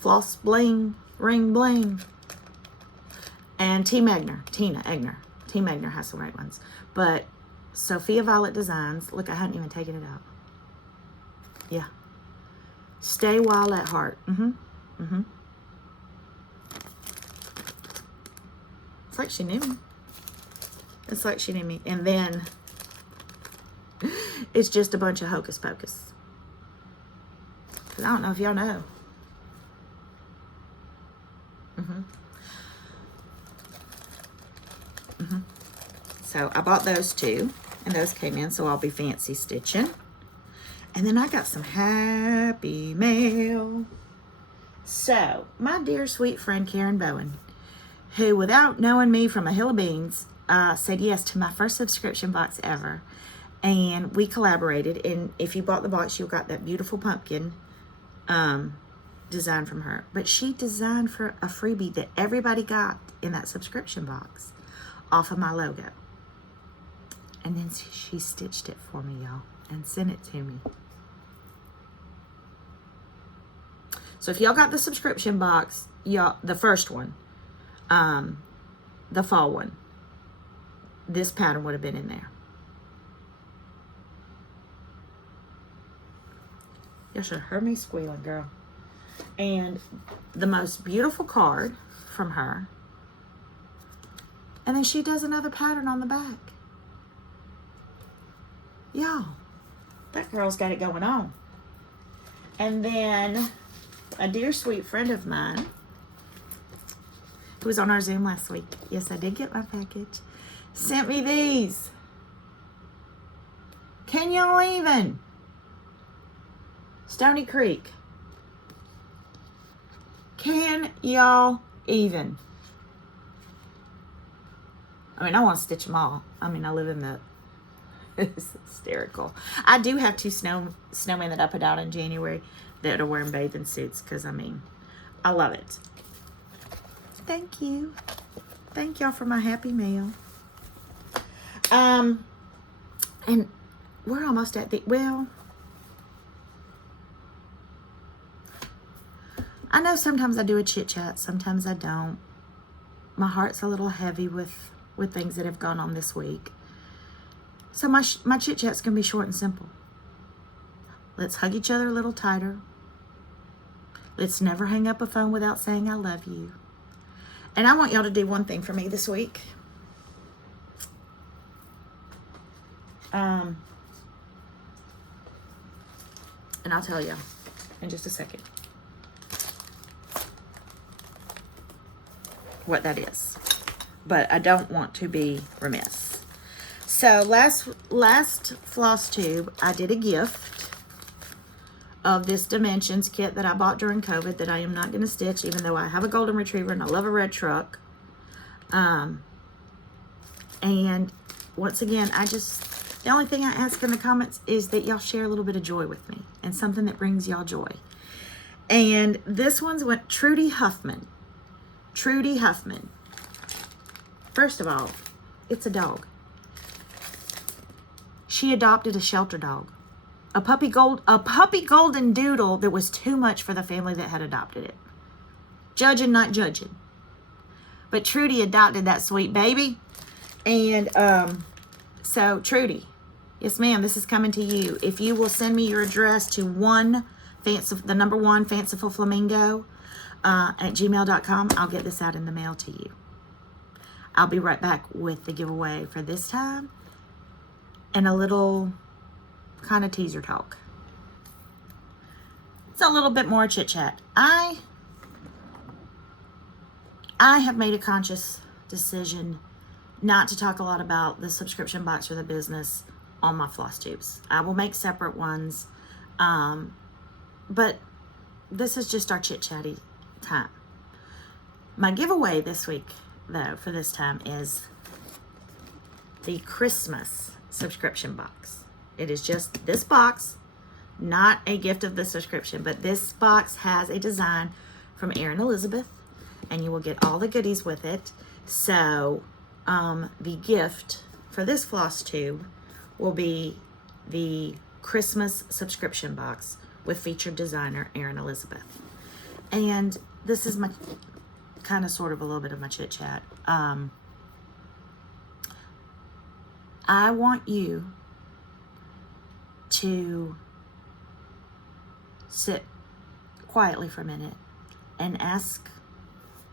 floss bling, ring bling, and Tina Egner has some great ones. But Sophia Violet Designs, look, I hadn't even taken it out. Yeah. Stay Wild at Heart. It's like she knew me. It's like she knew me. And then it's just a bunch of hocus pocus. Because I don't know if y'all know. So I bought those two, and those came in, so I'll be fancy stitching. And then I got some happy mail. So, my dear sweet friend Karen Bowen, who, without knowing me from a hill of beans, said yes to my first subscription box ever. And we collaborated. And if you bought the box, you got that beautiful pumpkin design from her. But she designed for a freebie that everybody got in that subscription box off of my logo. And then she stitched it for me, y'all, and sent it to me. So if y'all got the subscription box, y'all, the first one, the fall one, this pattern would have been in there. You should have heard me squealing, girl. And the most beautiful card from her. And then she does another pattern on the back. Y'all, that girl's got it going on. And then a dear sweet friend of mine who was on our Zoom last week, yes, I did get my package, sent me these. Can y'all even? Stony Creek. Can y'all even? I mean, I want to stitch them all. I mean, I live in the... It's hysterical. I do have 2 snowmen that I put out in January that are wearing bathing suits because, I mean, I love it. Thank you. Thank y'all for my happy mail. And we're almost at the... Well, I know sometimes I do a chit-chat. Sometimes I don't. My heart's a little heavy with things that have gone on this week. So my chit-chat's going to be short and simple. Let's hug each other a little tighter. Let's never hang up a phone without saying I love you. And I want y'all to do one thing for me this week. And I'll tell you in just a second what that is. But I don't want to be remiss. So last floss tube, I did a gift of this Dimensions kit that I bought during COVID that I am not going to stitch, even though I have a golden retriever and I love a red truck. And once again, the only thing I ask in the comments is that y'all share a little bit of joy with me and something that brings y'all joy. And this one's went Trudy Huffman. Trudy Huffman. First of all, it's a dog. She adopted a shelter dog. A puppy golden doodle that was too much for the family that had adopted it. Judging, not judging. But Trudy adopted that sweet baby. And so Trudy, yes ma'am, this is coming to you. If you will send me your address to the number 1 Fanciful Flamingo at gmail.com, I'll get this out in the mail to you. I'll be right back with the giveaway for this time and a little kind of teaser talk. It's a little bit more chit chat. I have made a conscious decision not to talk a lot about the subscription box or the business on my floss tubes. I will make separate ones, but this is just our chit chatty time. My giveaway this week, though, for this time is the Christmas subscription box. It is just this box, not a gift of the subscription, but this box has a design from Erin Elizabeth, and you will get all the goodies with it. So the gift for this floss tube will be the Christmas subscription box with featured designer Erin Elizabeth. And this is my kind of sort of a little bit of my chit chat. I want you to sit quietly for a minute and ask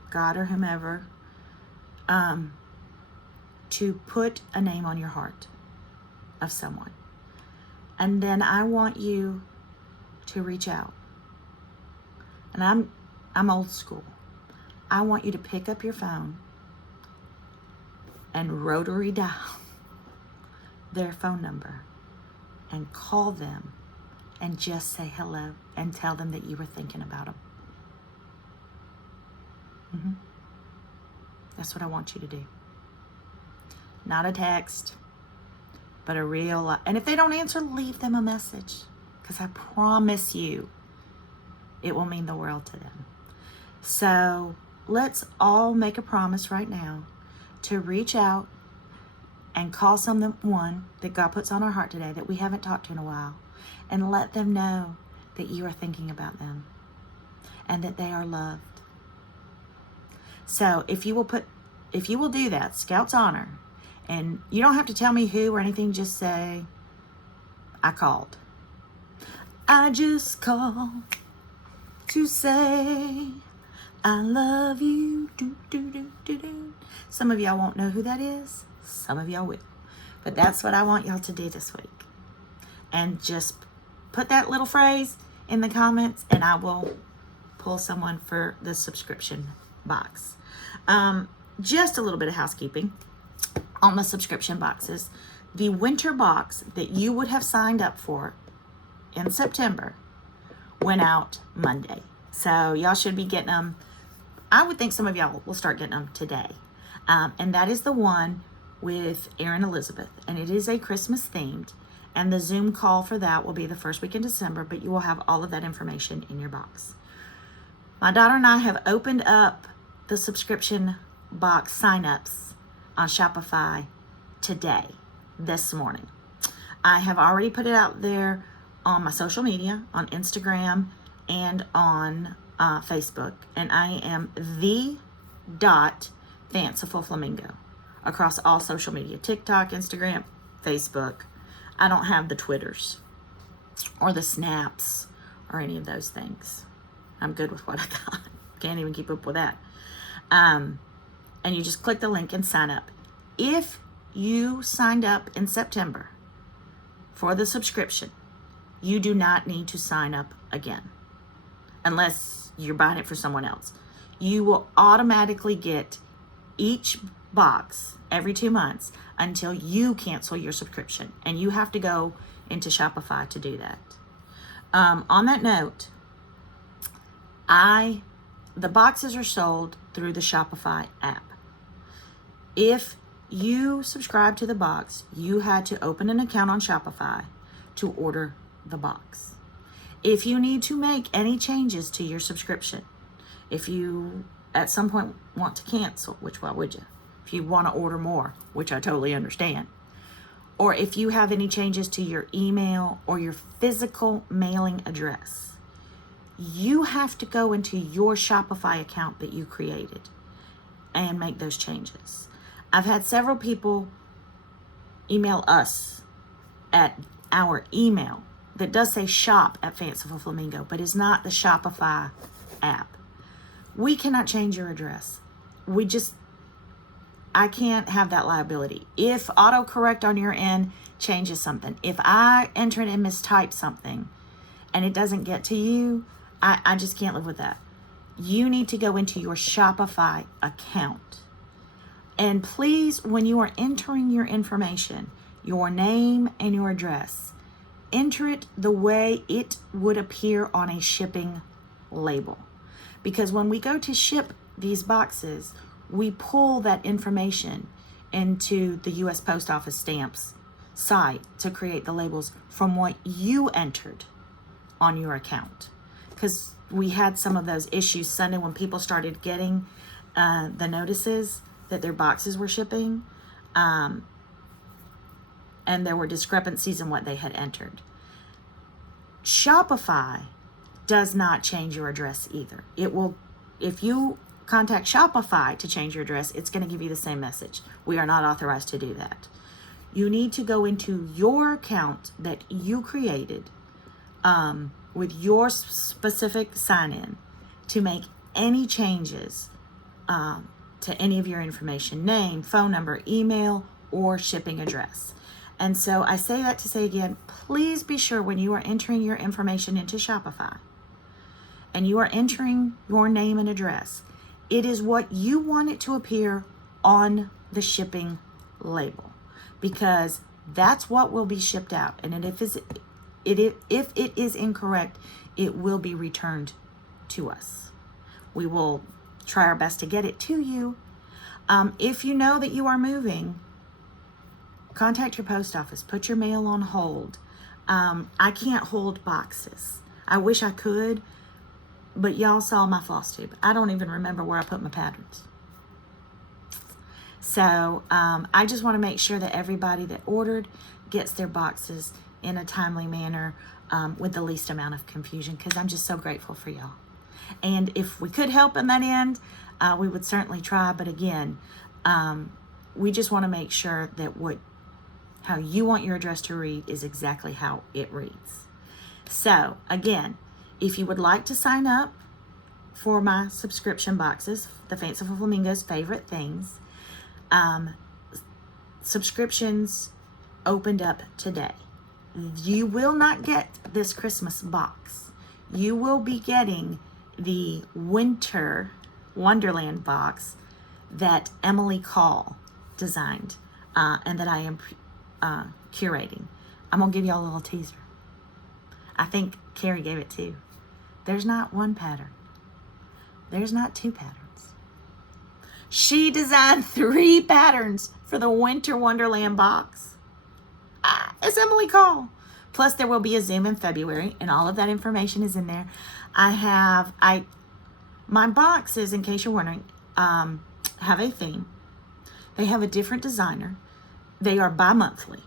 God or whomever to put a name on your heart of someone. And then I want you to reach out. And I'm old school. I want you to pick up your phone and rotary dial their phone number and call them and just say hello and tell them that you were thinking about them. That's what I want you to do. Not a text, but a real, and if they don't answer, leave them a message, because I promise you it will mean the world to them. So let's all make a promise right now to reach out and call someone that God puts on our heart today that we haven't talked to in a while, and let them know that you are thinking about them and that they are loved. So if you will do that, Scout's honor, and you don't have to tell me who or anything, just say, I called. I just called to say I love you. Do, do, do, do, do. Some of y'all won't know who that is. Some of y'all will. But that's what I want y'all to do this week. And just put that little phrase in the comments, and I will pull someone for the subscription box. Just a little bit of housekeeping on the subscription boxes. The winter box that you would have signed up for in September went out Monday. So y'all should be getting them. I would think some of y'all will start getting them today. And that is the one with Erin Elizabeth. And it is a Christmas themed. And the Zoom call for that will be the first week in December. But you will have all of that information in your box. My daughter and I have opened up the subscription box signups on Shopify today, this morning. I have already put it out there on my social media, on Instagram and on Facebook, and I am Fanciful Flamingo across all social media: TikTok, Instagram, Facebook. I don't have the Twitters or the Snaps or any of those things. I'm good with what I got. Can't even keep up with that. And you just click the link and sign up. If you signed up in September for the subscription, you do not need to sign up again unless you're buying it for someone else. You will automatically get each box every 2 months until you cancel your subscription, and you have to go into Shopify to do that. On that note, the boxes are sold through the Shopify app. If you subscribe to the box, you had to open an account on Shopify to order the box. If you need to make any changes to your subscription, if you at some point want to cancel, which why would you? If you want to order more, which I totally understand, or if you have any changes to your email or your physical mailing address, you have to go into your Shopify account that you created and make those changes. I've had several people email us at our email that does say shop at Fanciful Flamingo, but is not the Shopify app. We cannot change your address. I can't have that liability. If autocorrect on your end changes something, if I enter it and mistype something and it doesn't get to you, I just can't live with that. You need to go into your Shopify account. And please, when you are entering your information, your name and your address, enter it the way it would appear on a shipping label. Because when we go to ship these boxes, we pull that information into the U.S. Post Office stamps site to create the labels from what you entered on your account. Because we had some of those issues Sunday when people started getting the notices that their boxes were shipping, and there were discrepancies in what they had entered. Shopify does not change your address either. It will, if you contact Shopify to change your address, it's going to give you the same message. We are not authorized to do that. You need to go into your account that you created with your specific sign-in to make any changes to any of your information: name, phone number, email, or shipping address. And so I say that to say again, please be sure when you are entering your information into Shopify and you are entering your name and address, it is what you want it to appear on the shipping label, because that's what will be shipped out. And if it is incorrect, it will be returned to us. We will try our best to get it to you. If you know that you are moving, contact your post office. Put your mail on hold. I can't hold boxes. I wish I could, but y'all saw my floss tube. I don't even remember where I put my patterns. So I just want to make sure that everybody that ordered gets their boxes in a timely manner with the least amount of confusion, because I'm just so grateful for y'all. And if we could help in that end, we would certainly try. But again, we just want to make sure that how you want your address to read is exactly how it reads. So again, if you would like to sign up for my subscription boxes, the Fanciful Flamingo's Favorite Things, subscriptions opened up today. You will not get this Christmas box. You will be getting the Winter Wonderland box that Emily Call designed and that I am curating. I'm going to give y'all a little teaser. I think Carrie gave it too. There's not one pattern. There's not two patterns. She designed 3 patterns for the Winter Wonderland box. It's Emily Call. Plus there will be a Zoom in February, and all of that information is in there. My boxes, in case you're wondering, have a theme. They have a different designer. They are bi-monthly.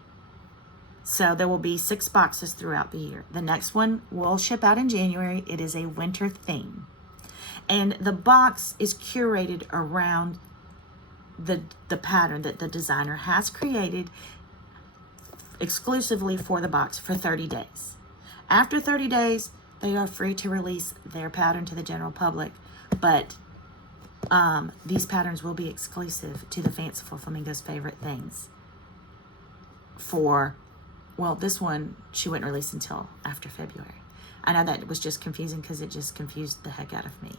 So there will be 6 boxes throughout the year. The next one will ship out in January. It is a winter theme. And the box is curated around the pattern that the designer has created exclusively for the box for 30 days. After 30 days, they are free to release their pattern to the general public, but these patterns will be exclusive to the Fanciful Flamingo's Favorite Things. This one she wouldn't release until after February. I know that was just confusing because it just confused the heck out of me.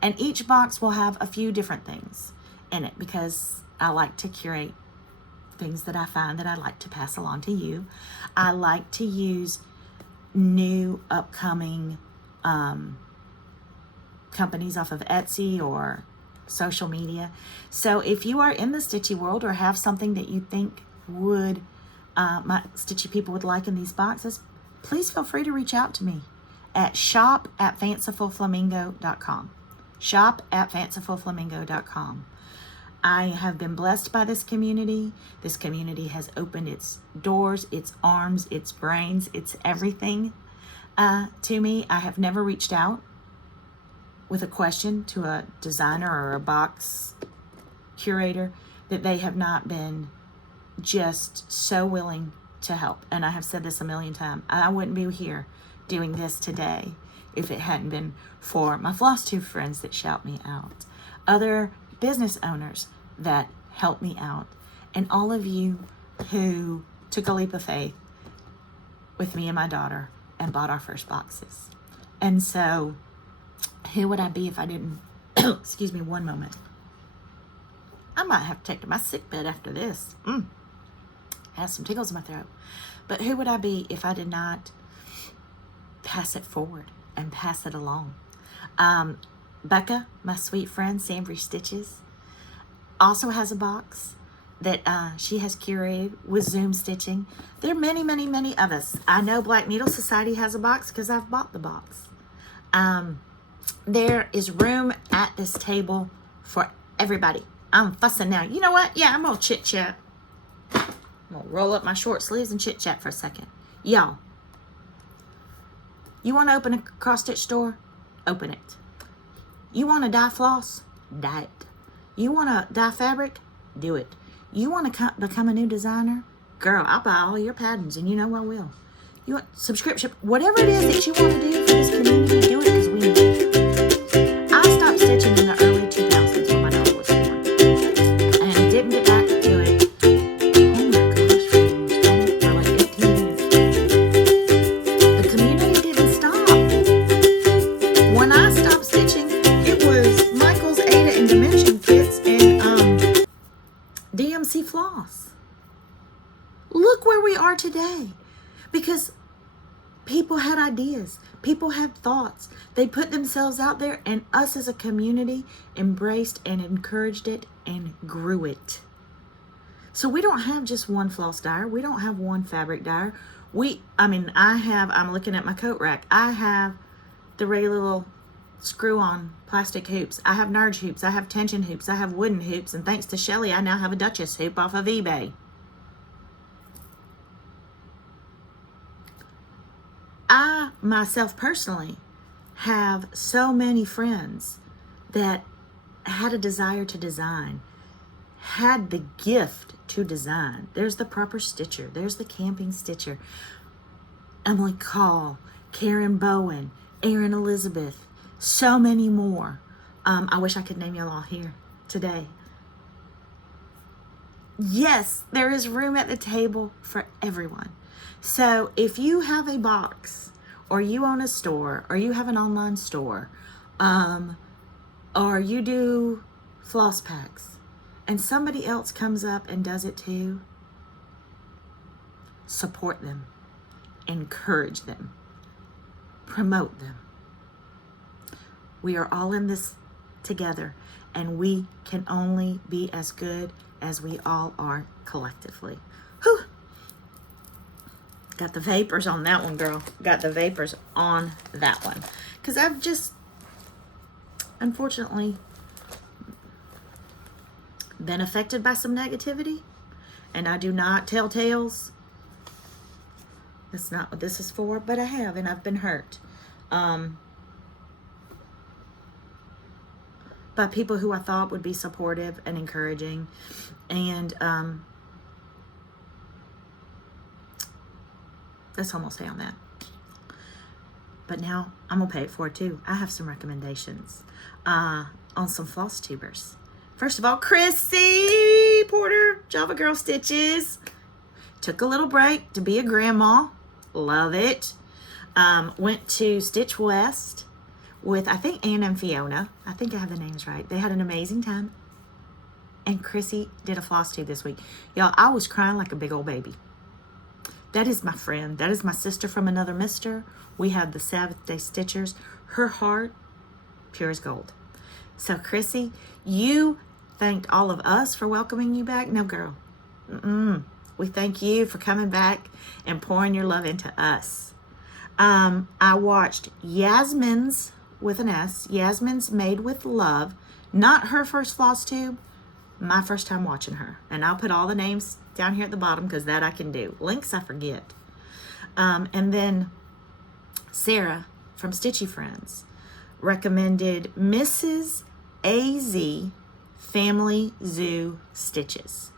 And each box will have a few different things in it because I like to curate things that I find that I like to pass along to you. I like to use new upcoming companies off of Etsy or social media. So if you are in the Stitchy world or have something that you think would my Stitchy people would like in these boxes, please feel free to reach out to me at shop@fancifulflamingo.com. shop@fancifulflamingo.com. I have been blessed by this community. This community has opened its doors, its arms, its brains, its everything to me. I have never reached out with a question to a designer or a box curator that they have not been just so willing to help. And I have said this a million times. I wouldn't be here doing this today if it hadn't been for my floss tube friends that shout me out, other business owners that help me out, and all of you who took a leap of faith with me and my daughter and bought our first boxes. And so who would I be if I didn't excuse me one moment, I might have to take to my sick bed after this. Has some tickles in my throat. But who would I be if I did not pass it forward and pass it along? Becca, my sweet friend, Sambry Stitches, also has a box that she has curated with Zoom stitching. There are many, many, many of us. I know Black Needle Society has a box because I've bought the box. There is room at this table for everybody. I'm fussing now. You know what? Yeah, I'm going to chit-chat. I'm going to roll up my short sleeves and chit-chat for a second. Y'all, you want to open a cross-stitch store? Open it. You want to dye floss? Dye it. You want to dye fabric? Do it. You want to become a new designer? Girl, I'll buy all your patterns, and you know I will. You want subscription? Whatever it is that you want to do for this community, do it because we need it. I stopped stitching in the early 2000s when my daughter was born, and didn't get back to it. Oh my gosh, for like 15 years. The community didn't stop. When I stopped stitching, it was Michael's Ada and Dimension kits and DMC floss. Look where we are today. Because people had ideas. People had thoughts. They put themselves out there, and us as a community embraced and encouraged it and grew it. So we don't have just one floss dyer. We don't have one fabric dyer. I'm looking at my coat rack. I have the regular little screw-on plastic hoops. I have Nerge hoops. I have tension hoops. I have wooden hoops. And thanks to Shelly, I now have a Duchess hoop off of eBay. I, myself personally, have so many friends that had a desire to design, had the gift to design. There's the proper stitcher. There's the camping stitcher. Emily Call, Karen Bowen, Erin Elizabeth, so many more. I wish I could name y'all all here today. Yes, there is room at the table for everyone. So if you have a box, or you own a store, or you have an online store, or you do floss packs, and somebody else comes up and does it too, support them, encourage them, promote them. We are all in this together, and we can only be as good as we all are collectively. Whew. Got the vapors on that one, girl. Got the vapors on that one. Because I've just, unfortunately, been affected by some negativity. And I do not tell tales. That's not what this is for, but I have, and I've been hurt. By people who I thought would be supportive and encouraging. And that's almost say on that. But now I'm going to pay it for it too. I have some recommendations on some floss tubers. First of all, Chrissy Porter, Java Girl Stitches. Took a little break to be a grandma. Love it. Went to Stitch West with, I think, Ann and Fiona. I think I have the names right. They had an amazing time. And Chrissy did a floss tube this week. Y'all, I was crying like a big old baby. That is my friend. That is my sister from another mister. We have the Sabbath Day Stitchers. Her heart, pure as gold. So, Chrissy, you thanked all of us for welcoming you back. No, girl. We thank you for coming back and pouring your love into us. I watched Yasmin's, with an S, Yasmin's Made with Love. Not her first floss tube, my first time watching her. And I'll put all the names down here at the bottom because that I can do. Links I forget. And then Sarah from Stitchy Friends recommended Mrs. AZ Family Zoo Stitches.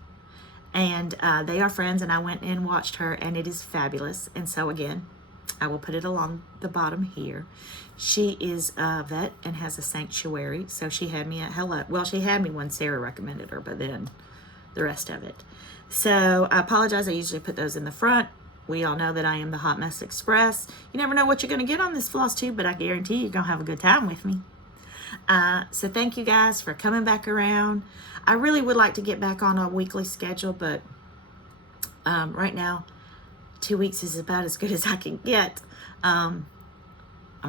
And they are friends, and I went and watched her, and it is fabulous. And so again, I will put it along the bottom here. She is a vet and has a sanctuary, so she had me at hello. Well, she had me when Sarah recommended her, but then the rest of it. So I apologize. I usually put those in the front. We all know that I am the Hot Mess Express. You never know what you're going to get on this floss tube, but I guarantee you're going to have a good time with me. So thank you guys for coming back around. I really would like to get back on a weekly schedule, but right now, 2 weeks is about as good as I can get. I'm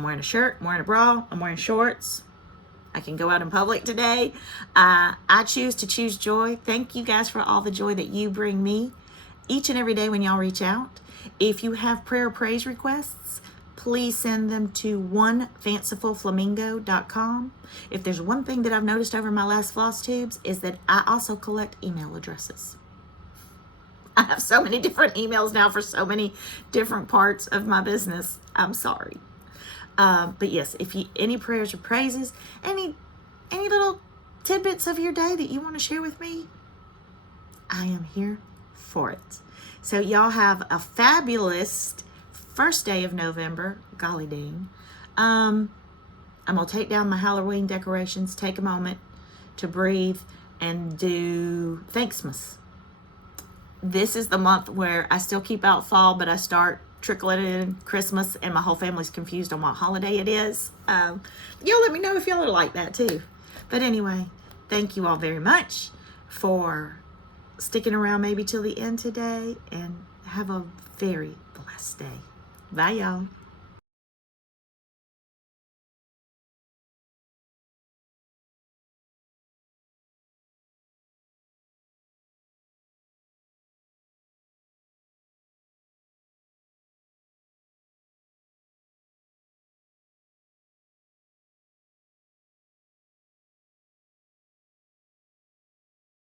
wearing a shirt, I'm wearing a bra, I'm wearing shorts. I can go out in public today. I choose to choose joy. Thank you guys for all the joy that you bring me each and every day when y'all reach out. If you have prayer or praise requests, please send them to onefancifulflamingo.com. If there's one thing that I've noticed over my last floss tubes is that I also collect email addresses. I have so many different emails now for so many different parts of my business. I'm sorry. But yes, if you any prayers or praises, any little tidbits of your day that you want to share with me, I am here for it. So y'all have a fabulous first day of November. Golly dang. I'm going to take down my Halloween decorations, take a moment to breathe, and do Thanksmas. This is the month where I still keep out fall, but I start trickling in Christmas, and my whole family's confused on what holiday it is. Y'all let me know if y'all are like that too. But anyway, thank you all very much for sticking around maybe till the end today, and have a very blessed day. Bye, y'all.